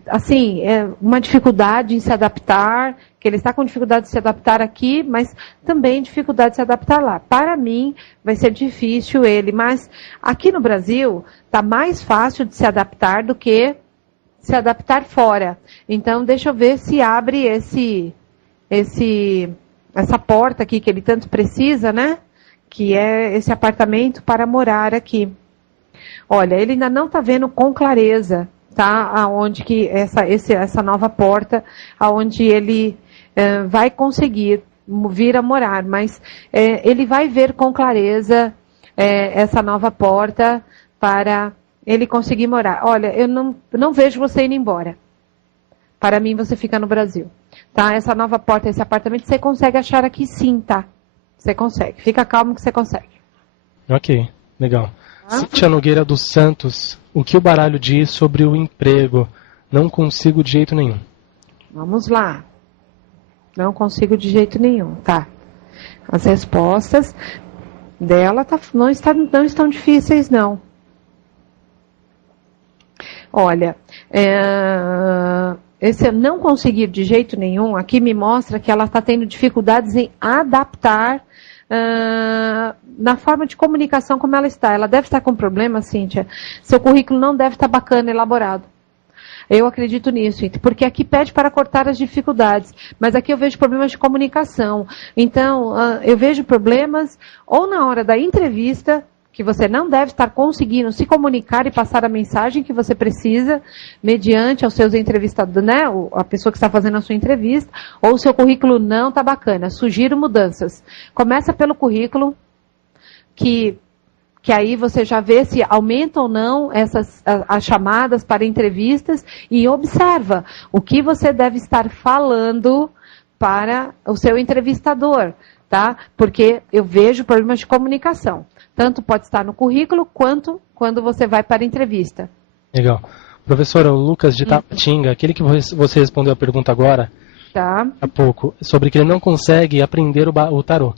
assim, uma dificuldade em se adaptar, que ele está com dificuldade de se adaptar aqui, mas também dificuldade de se adaptar lá. Para mim, vai ser difícil ele, mas aqui no Brasil, está mais fácil de se adaptar do que se adaptar fora. Então, deixa eu ver se abre essa porta aqui que ele tanto precisa, né? Que é esse apartamento para morar aqui. Olha, ele ainda não está vendo com clareza, tá? Aonde que essa nova porta, aonde ele vai conseguir vir a morar, mas ele vai ver com clareza essa nova porta para ele conseguir morar. Olha, eu não vejo você indo embora. Para mim, você fica no Brasil. Tá? Essa nova porta, esse apartamento, você consegue achar aqui sim, tá? Você consegue. Fica calmo que você consegue. Ok, legal. Cíntia Nogueira dos Santos, o que o baralho diz sobre o emprego? Não consigo de jeito nenhum. Vamos lá. Não consigo de jeito nenhum, tá? As respostas dela não estão difíceis, não. Olha, esse não conseguir de jeito nenhum, aqui me mostra que ela está tendo dificuldades em adaptar na forma de comunicação como ela está. Ela deve estar com problema, Cíntia. Seu currículo não deve estar bacana, elaborado. Eu acredito nisso, porque aqui pede para cortar as dificuldades, mas aqui eu vejo problemas de comunicação. Então, eu vejo problemas ou na hora da entrevista, que você não deve estar conseguindo se comunicar e passar a mensagem que você precisa, mediante aos seus entrevistadores, né, a pessoa que está fazendo a sua entrevista, ou o seu currículo não está bacana. Sugiro mudanças. Começa pelo currículo, que aí você já vê se aumenta ou não as chamadas para entrevistas e observa o que você deve estar falando para o seu entrevistador, tá? Porque eu vejo problemas de comunicação. Tanto pode estar no currículo, quanto quando você vai para a entrevista. Legal. Professora, o Lucas de Tapatinga, aquele que você respondeu a pergunta agora, há pouco, sobre que ele não consegue aprender o tarô.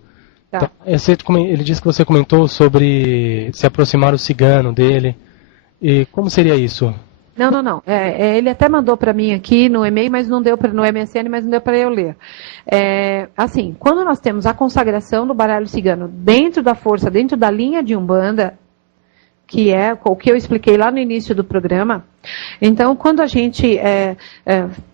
Tá. Então, ele disse que você comentou sobre se aproximar o cigano dele. E como seria isso? Não. Ele até mandou para mim aqui no e-mail, mas não deu no MSN, mas não deu para eu ler. Assim, quando nós temos a consagração do baralho cigano dentro da força, dentro da linha de Umbanda, que é o que eu expliquei lá no início do programa, então quando a gente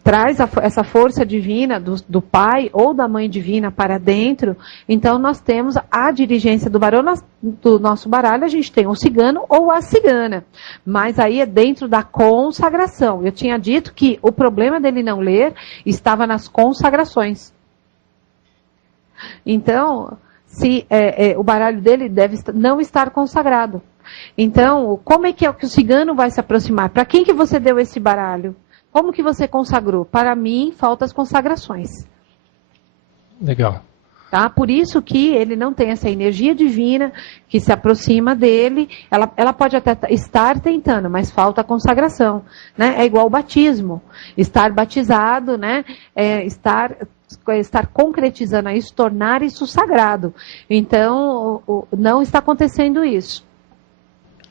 traz essa força divina do pai ou da mãe divina para dentro, então nós temos a dirigência do nosso baralho, a gente tem o cigano ou a cigana, mas aí é dentro da consagração. Eu tinha dito que o problema dele não ler estava nas consagrações. Então, se o baralho dele deve não estar consagrado. Então, como é que o cigano vai se aproximar? Para quem que você deu esse baralho? Como que você consagrou? Para mim, faltam as consagrações. Legal. Tá? Por isso que ele não tem essa energia divina que se aproxima dele. Ela pode até estar tentando, mas falta a consagração. Né? É igual o batismo. Estar batizado, né? Estar concretizando isso, tornar isso sagrado. Então, não está acontecendo isso.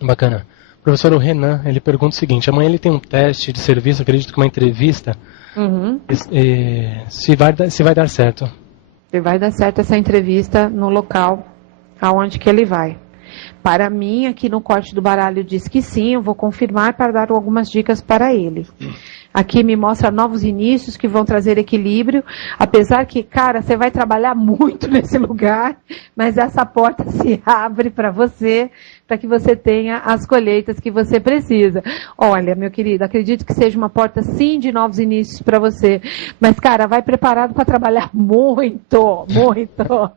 Bacana. Professor, o Renan, ele pergunta o seguinte: amanhã ele tem um teste de serviço, acredito que uma entrevista, se vai dar certo. Se vai dar certo essa entrevista no local aonde que ele vai. Para mim, aqui no corte do baralho diz que sim, eu vou confirmar para dar algumas dicas para ele. Aqui me mostra novos inícios que vão trazer equilíbrio, apesar que, cara, você vai trabalhar muito nesse lugar, mas essa porta se abre para você, para que você tenha as colheitas que você precisa. Olha, meu querido, acredito que seja uma porta, sim, de novos inícios para você, mas, cara, vai preparado para trabalhar muito, muito.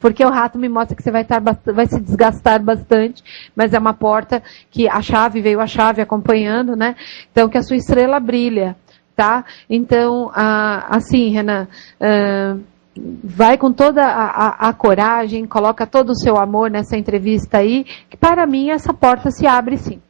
Porque o rato me mostra que você vai se desgastar bastante, mas é uma porta que veio a chave acompanhando, né? Então, que a sua estrela brilha, tá? Então, assim, Renan, vai com toda a coragem, coloca todo o seu amor nessa entrevista aí, que para mim essa porta se abre sim.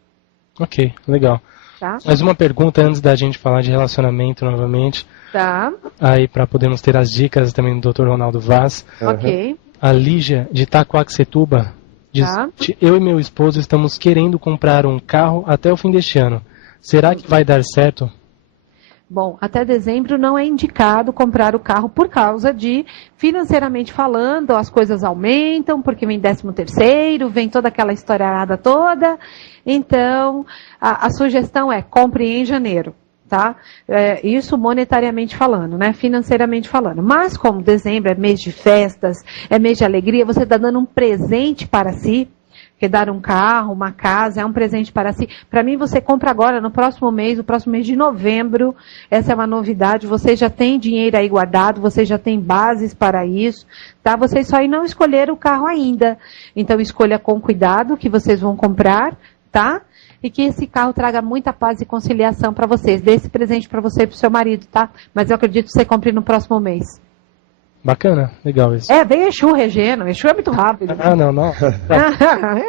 Ok, legal. Tá? Mais uma pergunta antes da gente falar de relacionamento novamente. Tá. Aí para podermos ter as dicas também do Dr. Ronaldo Vaz. Ok. A Lígia de Itacoaxetuba diz: Tá. eu e meu esposo estamos querendo comprar um carro até o fim deste ano. Será que vai dar certo? Bom, até dezembro não é indicado comprar o carro por causa de, financeiramente falando, as coisas aumentam, porque vem 13º, vem toda aquela historiarada toda. Então, a sugestão é compre em janeiro, tá? Isso monetariamente falando, né? Financeiramente falando. Mas como dezembro é mês de festas, é mês de alegria, você está dando um presente para si. Porque dar um carro, uma casa, é um presente para si. Para mim, você compra agora, no próximo mês de novembro. Essa é uma novidade. Você já tem dinheiro aí guardado, você já tem bases para isso, tá? Vocês só não escolheram o carro ainda. Então, escolha com cuidado que vocês vão comprar, tá? E que esse carro traga muita paz e conciliação para vocês. Dê esse presente para você e para o seu marido, tá? Mas eu acredito que você compre no próximo mês. Bacana, legal isso. Vem Exu regendo. Exu é muito rápido. Não.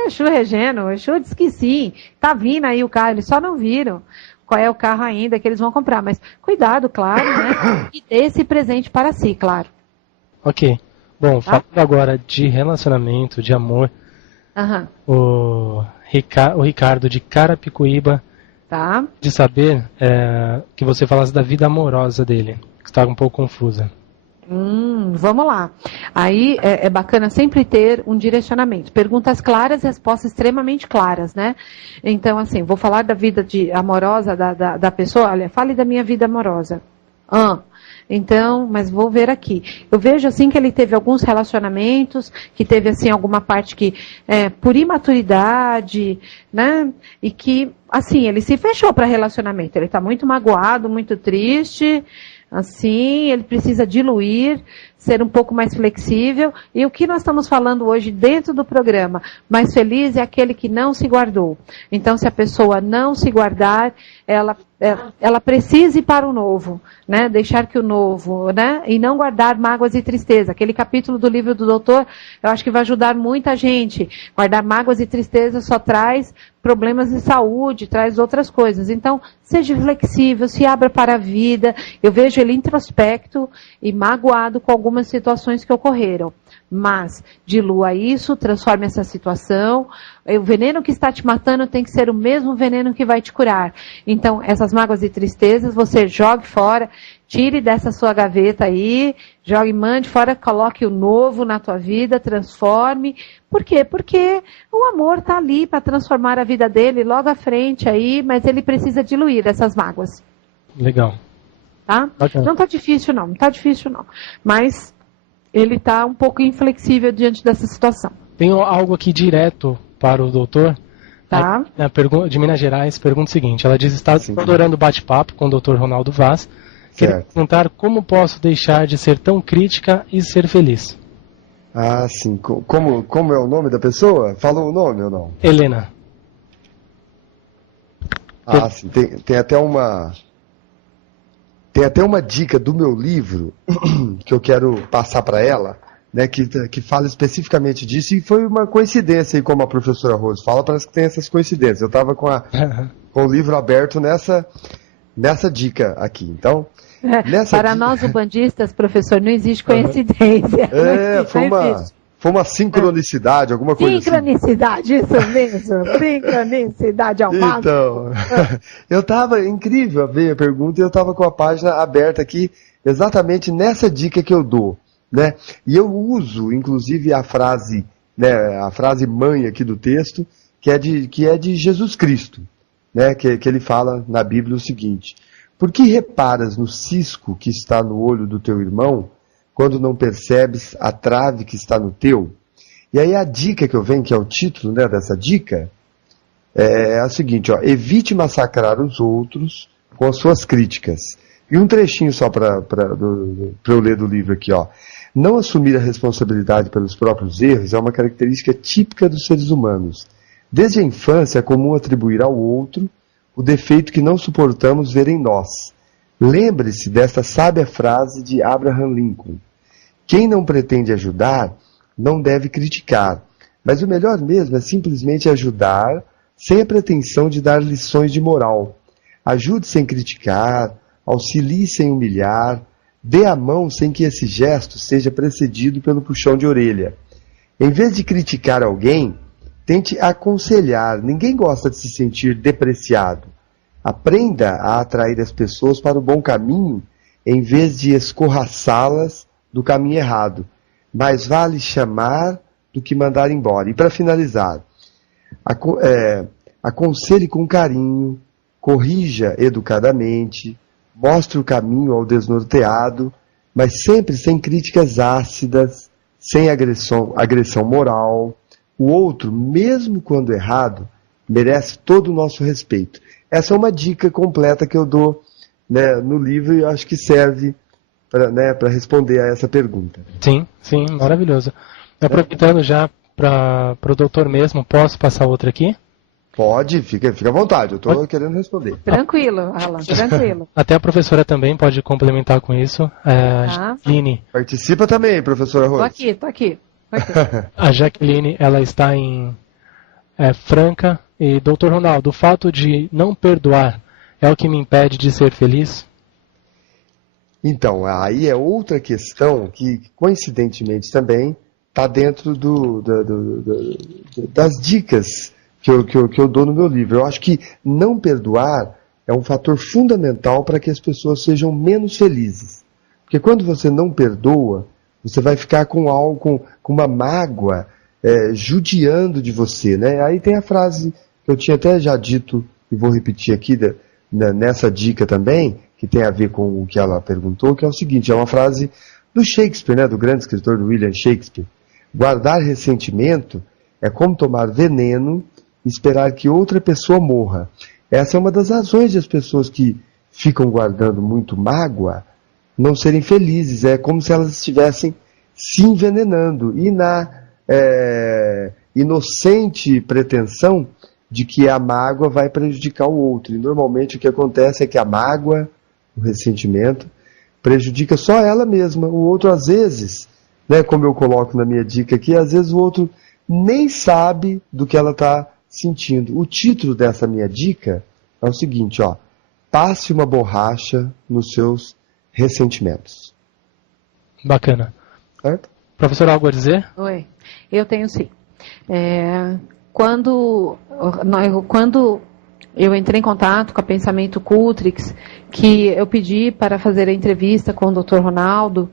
Exu regendo. Exu disse que sim. Tá vindo aí o carro. Eles só não viram qual é o carro ainda que eles vão comprar. Mas cuidado, claro, né? E dê esse presente para si, claro. Ok. Bom, falando agora de relacionamento, de amor. O Ricardo de Carapicuíba. Tá. De saber que você falasse da vida amorosa dele. Que está um pouco confusa. Vamos lá. Aí é bacana sempre ter um direcionamento. Perguntas claras, respostas extremamente claras, né? Então, assim, vou falar da vida amorosa da pessoa. Olha, fale da minha vida amorosa. Então, mas vou ver aqui. Eu vejo, assim, que ele teve alguns relacionamentos, que teve, assim, alguma parte que, por imaturidade, né? E que, assim, ele se fechou para relacionamento. Ele está muito magoado, muito triste. Assim, ele precisa diluir, ser um pouco mais flexível. E o que nós estamos falando hoje dentro do programa, mais feliz é aquele que não se guardou. Então, se a pessoa não se guardar, ela precisa ir para o novo, né? Deixar que o novo, né? E não guardar mágoas e tristeza. Aquele capítulo do livro do doutor, eu acho que vai ajudar muita gente. Guardar mágoas e tristeza só traz problemas de saúde, traz outras coisas. Então, seja flexível, se abra para a vida. Eu vejo ele introspecto e magoado com algumas situações que ocorreram. Mas, dilua isso, transforme essa situação. O veneno que está te matando tem que ser o mesmo veneno que vai te curar. Então, essas mágoas e tristezas, você jogue fora, tire dessa sua gaveta aí, jogue, mande fora, coloque o novo na tua vida, transforme. Por quê? Porque o amor está ali para transformar a vida dele logo à frente aí, mas ele precisa diluir essas mágoas. Legal. Tá? Bacana. Não está difícil não. Mas ele está um pouco inflexível diante dessa situação. Tenho algo aqui direto para o doutor. Tá. De Minas Gerais, pergunta o seguinte. Ela diz: está adorando o bate-papo com o Dr. Ronaldo Vaz. Queria perguntar como posso deixar de ser tão crítica e ser feliz. Sim. Como é o nome da pessoa? Falou o nome ou não? Helena. Sim. Tem até uma dica do meu livro que eu quero passar para ela, né, que fala especificamente disso, e foi uma coincidência aí, como a professora Rose fala, parece que tem essas coincidências. Eu estava com o livro aberto nessa dica aqui. Então, para nós ubandistas, professor, não existe coincidência. Foi uma sincronicidade, alguma coisa sincronicidade, assim. Isso mesmo. Sincronicidade ao máximo. Então, eu estava incrível a ver a pergunta e eu estava com a página aberta aqui exatamente nessa dica que eu dou, né? E eu uso, inclusive, a frase mãe aqui do texto, que é de Jesus Cristo, né? Que ele fala na Bíblia o seguinte: por que reparas no cisco que está no olho do teu irmão, quando não percebes a trave que está no teu? E aí a dica que eu venho, que é o título, né, dessa dica, é a seguinte: evite massacrar os outros com as suas críticas. E um trechinho só para eu ler do livro aqui, Não assumir a responsabilidade pelos próprios erros é uma característica típica dos seres humanos. Desde a infância é comum atribuir ao outro o defeito que não suportamos ver em nós. Lembre-se desta sábia frase de Abraham Lincoln: quem não pretende ajudar, não deve criticar, mas o melhor mesmo é simplesmente ajudar, sem a pretensão de dar lições de moral. Ajude sem criticar, auxilie sem humilhar, dê a mão sem que esse gesto seja precedido pelo puxão de orelha. Em vez de criticar alguém, tente aconselhar. Ninguém gosta de se sentir depreciado. Aprenda a atrair as pessoas para o bom caminho, em vez de escorraçá-las do caminho errado. Mais vale chamar do que mandar embora. E para finalizar, aconselhe com carinho, corrija educadamente, mostre o caminho ao desnorteado, mas sempre sem críticas ácidas, sem agressão moral. O outro, mesmo quando errado, merece todo o nosso respeito. Essa é uma dica completa que eu dou, né, no livro e eu acho que serve para responder a essa pergunta. Sim, maravilhoso. Aproveitando já para o doutor mesmo, posso passar outra aqui? Pode, fica à vontade, eu estou querendo responder. Tranquilo, Alan, tranquilo. Até a professora também pode complementar com isso. Jaqueline. Participa também, professora Rose. Tô aqui. A Jaqueline, ela está em Franca. E, doutor Ronaldo, o fato de não perdoar é o que me impede de ser feliz? Então, aí é outra questão que, coincidentemente também, está dentro das dicas que eu dou no meu livro. Eu acho que não perdoar é um fator fundamental para que as pessoas sejam menos felizes. Porque quando você não perdoa, você vai ficar com algo, com uma mágoa, judiando de você, né? Aí tem a frase que eu tinha até já dito, e vou repetir aqui nessa dica também, que tem a ver com o que ela perguntou, que é o seguinte, é uma frase do Shakespeare, né, do grande escritor William Shakespeare. Guardar ressentimento é como tomar veneno e esperar que outra pessoa morra. Essa é uma das razões de as pessoas que ficam guardando muito mágoa não serem felizes. É como se elas estivessem se envenenando. E na inocente pretensão de que a mágoa vai prejudicar o outro. E normalmente o que acontece é que a mágoa, o ressentimento, prejudica só ela mesma. O outro, às vezes, né, como eu coloco na minha dica aqui, às vezes o outro nem sabe do que ela está sentindo. O título dessa minha dica é o seguinte, ó: passe uma borracha nos seus ressentimentos. Bacana. Certo? Professor, algo a dizer? Oi, eu tenho sim. Quando eu entrei em contato com a Pensamento Cultrix, que eu pedi para fazer a entrevista com o Dr. Ronaldo,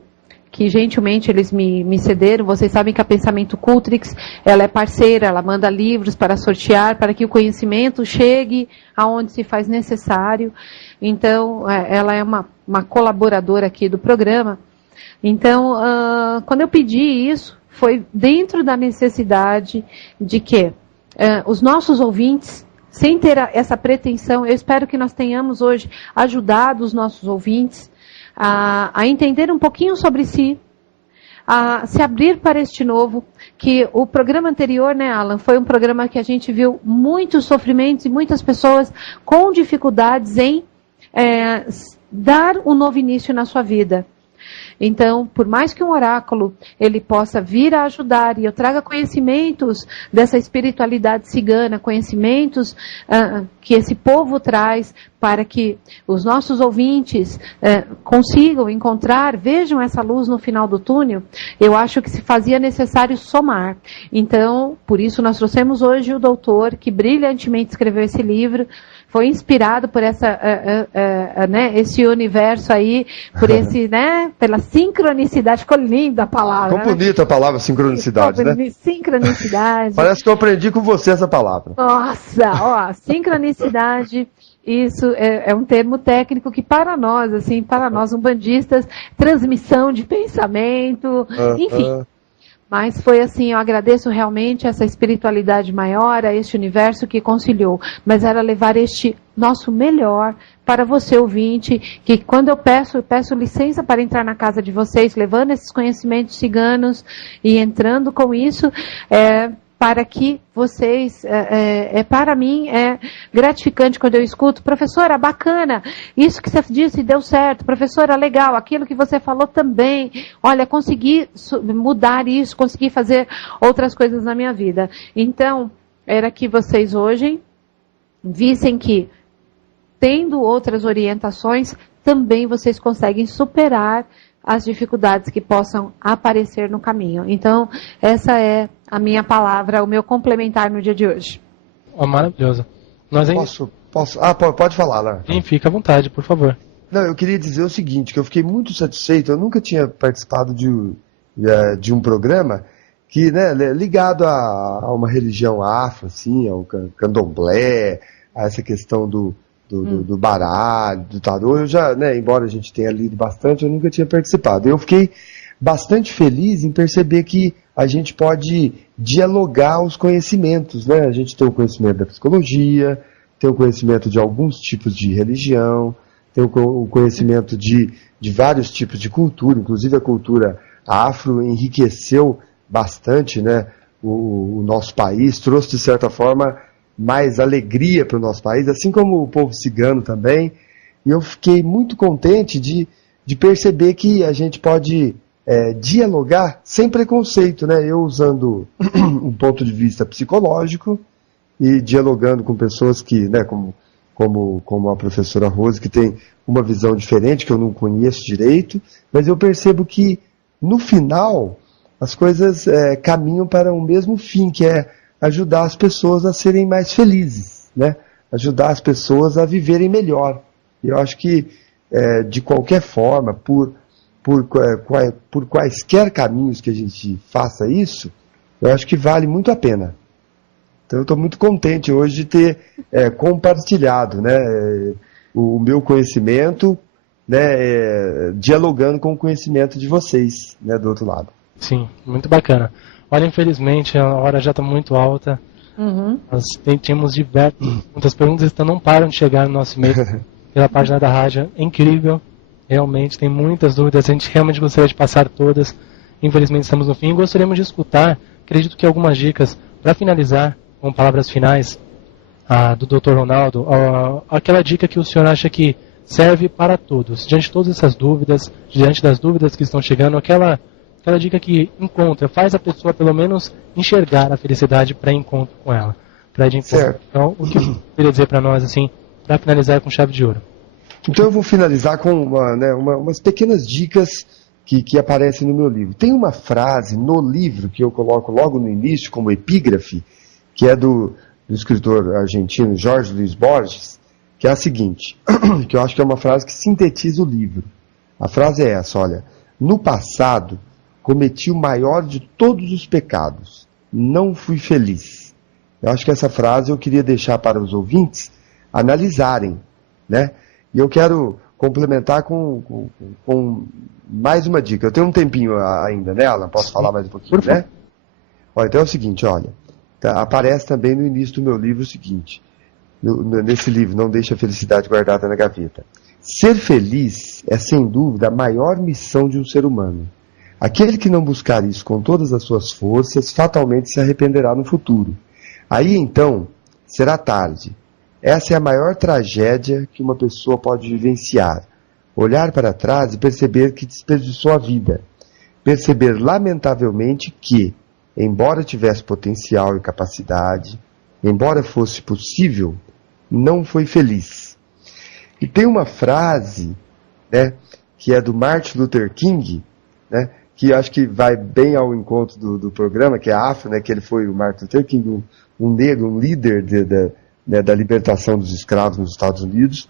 que gentilmente eles me cederam. Vocês sabem que a Pensamento Cultrix, ela é parceira, ela manda livros para sortear, para que o conhecimento chegue aonde se faz necessário. Então, ela é uma colaboradora aqui do programa. Então, quando eu pedi isso, foi dentro da necessidade de que os nossos ouvintes, sem ter essa pretensão, eu espero que nós tenhamos hoje ajudado os nossos ouvintes a entender um pouquinho sobre si, a se abrir para este novo, que o programa anterior, né, Alan, foi um programa que a gente viu muitos sofrimentos e muitas pessoas com dificuldades em dar um novo início na sua vida. Então, por mais que um oráculo ele possa vir a ajudar e eu traga conhecimentos dessa espiritualidade cigana, conhecimentos que esse povo traz para que os nossos ouvintes consigam encontrar, vejam essa luz no final do túnel, eu acho que se fazia necessário somar. Então, por isso nós trouxemos hoje o doutor que brilhantemente escreveu esse livro, foi inspirado por esse universo aí, por esse, né, pela sincronicidade. Ficou linda a palavra. Ficou bonita a palavra sincronicidade, né? Sincronicidade. Parece que eu aprendi com você essa palavra. Nossa, ó, sincronicidade. Isso é um termo técnico que para nós, umbandistas, transmissão de pensamento, enfim. Mas foi assim, eu agradeço realmente essa espiritualidade maior, a este universo que conciliou. Mas era levar este nosso melhor para você, ouvinte, que quando eu peço licença para entrar na casa de vocês, levando esses conhecimentos ciganos e entrando com isso, para que vocês, para mim, é gratificante quando eu escuto, professora, bacana, isso que você disse deu certo, professora, legal, aquilo que você falou também, olha, consegui mudar isso, consegui fazer outras coisas na minha vida. Então, era que vocês hoje vissem que, tendo outras orientações, também vocês conseguem superar as dificuldades que possam aparecer no caminho. Então, essa é a minha palavra, o meu complementar no dia de hoje. Maravilhoso. Nós ainda... Posso? Pode falar, Lara. Sim, fica à vontade, por favor. Não, eu queria dizer o seguinte, que eu fiquei muito satisfeito, eu nunca tinha participado de um programa que, né, ligado a uma religião afro, assim, ao candomblé, a essa questão do baralho, do tarô. Eu já, né, embora a gente tenha lido bastante, eu nunca tinha participado. Eu fiquei bastante feliz em perceber que a gente pode dialogar os conhecimentos, né? A gente tem o conhecimento da psicologia, tem o conhecimento de alguns tipos de religião, tem o conhecimento de vários tipos de cultura, inclusive a cultura afro enriqueceu bastante, né, o nosso país, trouxe de certa forma mais alegria para o nosso país, assim como o povo cigano também. E eu fiquei muito contente de perceber que a gente pode dialogar sem preconceito, né? Eu usando um ponto de vista psicológico e dialogando com pessoas que, né, como a professora Rose, que tem uma visão diferente, que eu não conheço direito, mas eu percebo que, no final, as coisas caminham para o mesmo fim, que é ajudar as pessoas a serem mais felizes, né? Ajudar as pessoas a viverem melhor. E eu acho que, de qualquer forma, por quaisquer caminhos que a gente faça isso, eu acho que vale muito a pena. Então eu estou muito contente hoje de ter compartilhado, né, o meu conhecimento, né, dialogando com o conhecimento de vocês, né, do outro lado. Sim, muito bacana. Olha, infelizmente a hora já está muito alta. Nós tínhamos muitas perguntas, então não param de chegar no nosso e-mail pela página da rádio. É incrível, realmente, tem muitas dúvidas, a gente realmente gostaria de passar todas. Infelizmente estamos no fim. Gostaríamos de escutar, acredito que algumas dicas para finalizar, com palavras finais do Dr. Ronaldo, aquela dica que o senhor acha que serve para todos, diante de todas essas dúvidas, diante das dúvidas que estão chegando, aquela dica que faz a pessoa pelo menos enxergar a felicidade para encontro com ela, para de encontro. Certo. Então, o que eu queria dizer para nós, assim, para finalizar com chave de ouro? Então eu vou finalizar com umas pequenas dicas que aparecem no meu livro. Tem uma frase no livro que eu coloco logo no início como epígrafe, que é do escritor argentino Jorge Luis Borges, que é a seguinte, que eu acho que é uma frase que sintetiza o livro. A frase é essa, olha: no passado cometi o maior de todos os pecados, não fui feliz. Eu acho que essa frase eu queria deixar para os ouvintes analisarem, né? E eu quero complementar com mais uma dica. Eu tenho um tempinho ainda, né, Alan? Posso falar mais um pouquinho, né? Olha, então é o seguinte, olha. Aparece também no início do meu livro o seguinte, nesse livro, Não Deixe a Felicidade Guardada na Gaveta. Ser feliz é, sem dúvida, a maior missão de um ser humano. Aquele que não buscar isso com todas as suas forças, fatalmente se arrependerá no futuro. Aí, então, será tarde. Essa é a maior tragédia que uma pessoa pode vivenciar. Olhar para trás e perceber que desperdiçou a vida. Perceber, lamentavelmente, que, embora tivesse potencial e capacidade, embora fosse possível, não foi feliz. E tem uma frase, né, que é do Martin Luther King, né, que acho que vai bem ao encontro do programa, que é afro, né, que ele foi o Martin Luther King, um negro, um líder da libertação dos escravos nos Estados Unidos,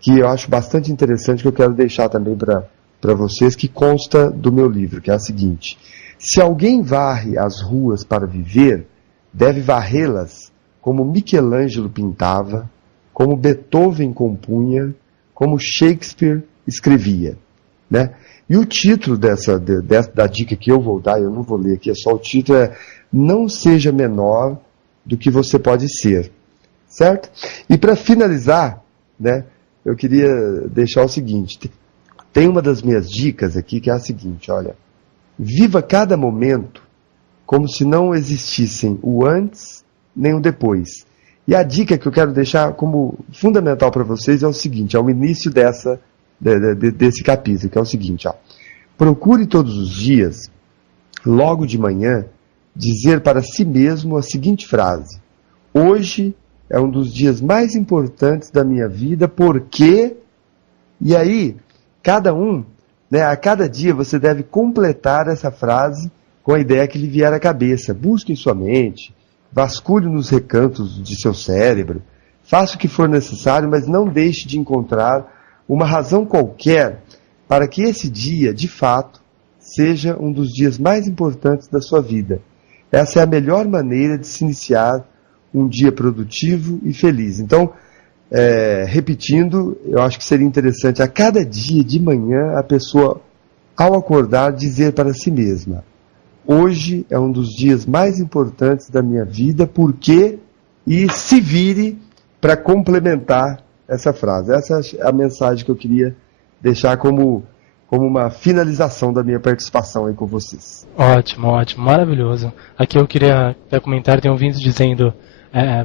que eu acho bastante interessante, que eu quero deixar também para vocês, que consta do meu livro, que é a seguinte: se alguém varre as ruas para viver, deve varrê-las como Michelangelo pintava, como Beethoven compunha, como Shakespeare escrevia, né? E o título da dica que eu vou dar, eu não vou ler aqui, é só o título, é: não seja menor do que você pode ser. certo? E para finalizar, né, eu queria deixar o seguinte, tem uma das minhas dicas aqui que é a seguinte, olha, viva cada momento como se não existissem o antes nem o depois. E a dica que eu quero deixar como fundamental para vocês é o seguinte, é o início desse capítulo, que é o seguinte, ó, procure todos os dias, logo de manhã, dizer para si mesmo a seguinte frase, hoje é um dos dias mais importantes da minha vida, porque... E aí, a cada dia você deve completar essa frase com a ideia que lhe vier à cabeça. Busque em sua mente, vasculhe nos recantos de seu cérebro, faça o que for necessário, mas não deixe de encontrar uma razão qualquer para que esse dia, de fato, seja um dos dias mais importantes da sua vida. Essa é a melhor maneira de se iniciar um dia produtivo e feliz. Então, repetindo, eu acho que seria interessante a cada dia de manhã a pessoa, ao acordar, dizer para si mesma, hoje é um dos dias mais importantes da minha vida, porque... E se vire para complementar essa frase. Essa é a mensagem que eu queria deixar como uma finalização da minha participação aí com vocês. Ótimo, maravilhoso. Aqui eu queria até comentar, tem ouvintes dizendo,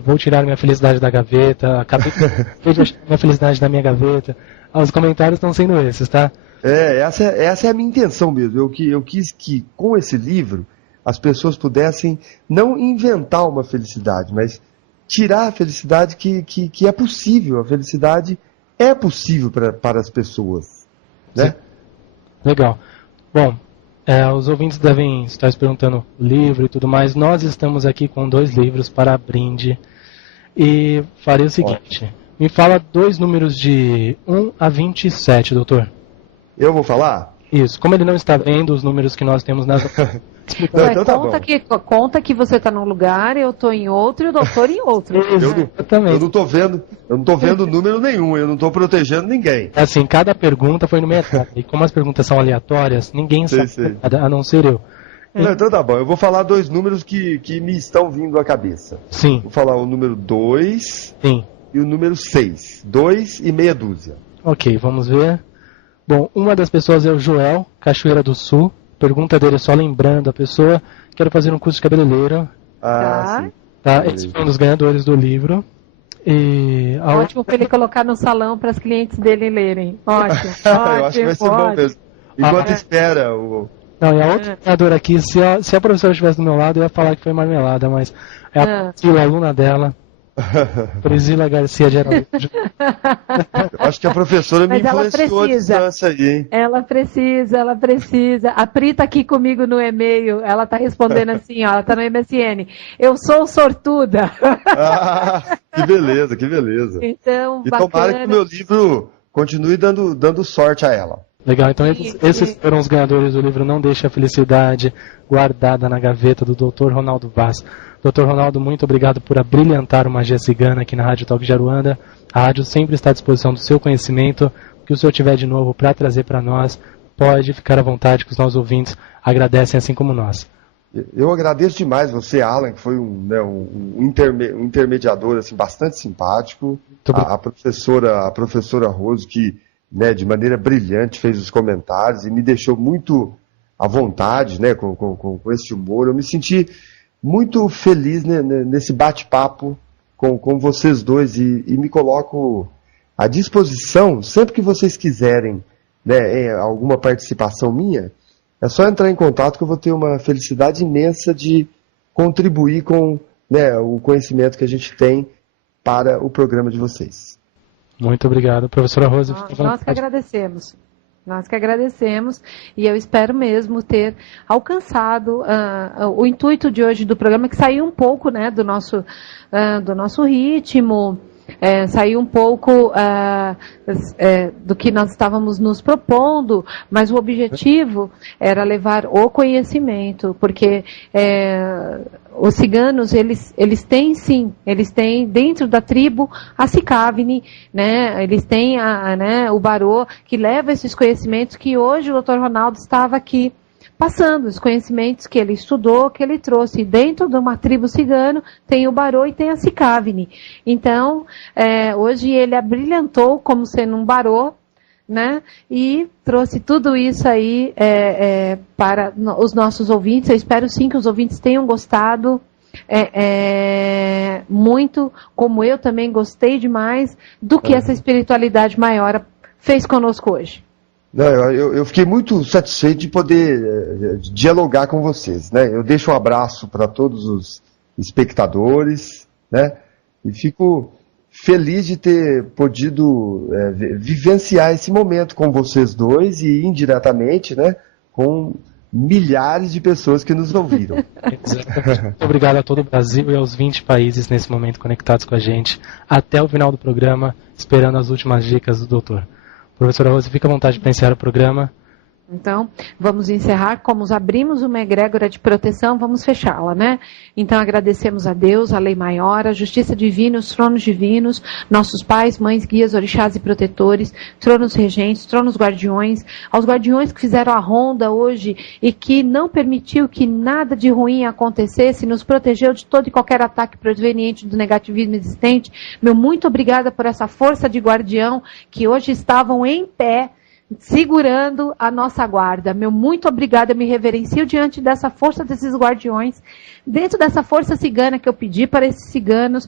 vou tirar minha felicidade da gaveta, acabei de minha felicidade da minha gaveta. Os comentários estão sendo esses, tá? Essa é a minha intenção mesmo. Eu quis que, com esse livro, as pessoas pudessem não inventar uma felicidade, mas tirar a felicidade que é possível. A felicidade é possível para as pessoas. Né? Legal. Bom, os ouvintes devem estar se perguntando o livro e tudo mais. Nós estamos aqui com 2 livros para brinde. E farei o seguinte. Me fala 2 números de 1 a 27, doutor. Eu vou falar? Isso. Como ele não está vendo os números que nós temos nas... Não, então conta que você está num lugar, eu estou em outro e o doutor em outro. Eu não estou vendo número nenhum, eu não estou protegendo ninguém. Assim, cada pergunta foi numerada. E como as perguntas são aleatórias, ninguém sabe nada, a não ser eu. Não, então tá bom, eu vou falar 2 números que me estão vindo à cabeça. Sim. Vou falar o número 2 Sim. E o número 6. 2 e meia dúzia. Ok, vamos ver. Bom, uma das pessoas é o Joel, Cachoeira do Sul. Pergunta dele, só lembrando a pessoa, quero fazer um curso de cabeleireiro. Sim. Tá, esse foi um dos ganhadores do livro. E ótimo para ele colocar no salão para as clientes dele lerem. Ótimo. Eu acho que vai ser bom mesmo. Enquanto espera o... Não, e a outra ganhadora aqui, se a professora estivesse do meu lado, eu ia falar que foi marmelada, mas é a Priscila, aluna dela. Priscila Garcia de Araújo. Eu acho que a professora me influenciou a distância aí, hein? Ela precisa. A Pri tá aqui comigo no e-mail, ela tá respondendo assim, ó, ela tá no MSN. Eu sou sortuda. Que beleza. Então, e tomara que o meu livro continue dando sorte a ela. Legal, então esses foram os ganhadores do livro Não Deixe a Felicidade Guardada na Gaveta, do Dr. Ronaldo Vaz. Dr. Ronaldo, muito obrigado por abrilhantar o Magia Cigana aqui na Rádio Talk de Aruanda. A rádio sempre está à disposição do seu conhecimento. O que o senhor tiver de novo para trazer para nós, pode ficar à vontade, que os nossos ouvintes agradecem assim como nós. Eu agradeço demais você, Alan, que foi um intermediador assim, bastante simpático. A professora Rose, que de maneira brilhante fez os comentários e me deixou muito à vontade com esse humor. Eu me senti muito feliz nesse bate-papo com vocês dois e me coloco à disposição, sempre que vocês quiserem alguma participação minha, é só entrar em contato que eu vou ter uma felicidade imensa de contribuir com o conhecimento que a gente tem para o programa de vocês. Muito obrigado, professora Rose. Nós que agradecemos e eu espero mesmo ter alcançado o intuito de hoje do programa, que saiu um pouco do nosso ritmo, saiu um pouco do que nós estávamos nos propondo, mas o objetivo era levar o conhecimento, porque os ciganos, eles têm dentro da tribo a Cicavne, eles têm o Barô, que leva esses conhecimentos que hoje o Dr. Ronaldo estava aqui passando os conhecimentos que ele estudou, que ele trouxe. Dentro de uma tribo cigana tem o Barô e tem a Sicavni. Então, hoje ele abrilhantou como sendo um Barô, né? E trouxe tudo isso aí para os nossos ouvintes. Eu espero sim que os ouvintes tenham gostado muito, como eu também gostei demais, do que essa espiritualidade maior fez conosco hoje. Não, eu fiquei muito satisfeito de poder dialogar com vocês, né? Eu deixo um abraço para todos os espectadores, né? E fico feliz de ter podido vivenciar esse momento com vocês dois e indiretamente, né? Com milhares de pessoas que nos ouviram. Exatamente. Muito obrigado a todo o Brasil e aos 20 países nesse momento conectados com a gente. Até o final do programa, esperando as últimas dicas do doutor. Professora Rose, fica à vontade para encerrar o programa. Então, vamos encerrar, como abrimos uma egrégora de proteção, vamos fechá-la, né? Então, agradecemos a Deus, a lei maior, a justiça divina, os tronos divinos, nossos pais, mães, guias, orixás e protetores, tronos regentes, tronos guardiões, aos guardiões que fizeram a ronda hoje e que não permitiu que nada de ruim acontecesse, nos protegeu de todo e qualquer ataque proveniente do negativismo existente. Meu muito obrigada por essa força de guardião que hoje estavam em pé, segurando a nossa guarda. Meu muito obrigada, eu me reverencio diante dessa força desses guardiões, dentro dessa força cigana que eu pedi para esses ciganos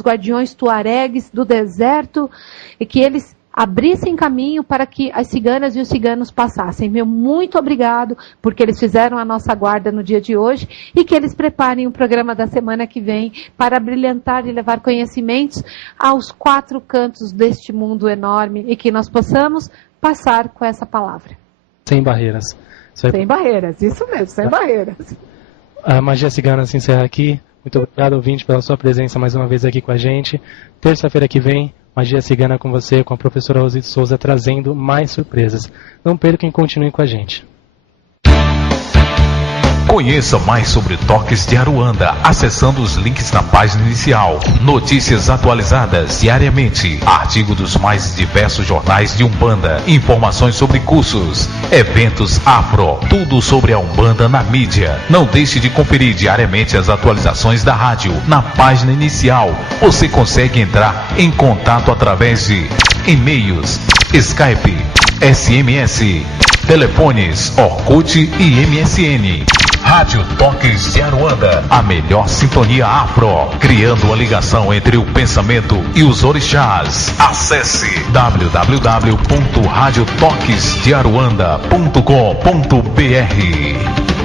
guardiões tuaregues do deserto, e que eles abrissem caminho para que as ciganas e os ciganos passassem. Meu muito obrigado, porque eles fizeram a nossa guarda no dia de hoje, e que eles preparem o programa da semana que vem para brilhantar e levar conhecimentos aos 4 cantos deste mundo enorme, e que nós possamos passar com essa palavra. Sem barreiras. Sem barreiras, isso mesmo, sem barreiras. A Magia Cigana se encerra aqui. Muito obrigado, ouvinte, pela sua presença mais uma vez aqui com a gente. Terça-feira que vem, Magia Cigana com você, com a professora Rose de Souza, trazendo mais surpresas. Não percam e continuem com a gente. Conheça mais sobre Toques de Aruanda, acessando os links na página inicial. Notícias atualizadas diariamente, artigo dos mais diversos jornais de Umbanda, informações sobre cursos, eventos afro, tudo sobre a Umbanda na mídia. Não deixe de conferir diariamente as atualizações da rádio na página inicial. Você consegue entrar em contato através de e-mails, Skype, SMS, telefones, Orkut e MSN. Rádio Toques de Aruanda, a melhor sintonia afro, criando uma ligação entre o pensamento e os orixás. Acesse www.radiotoquesdearuanda.com.br.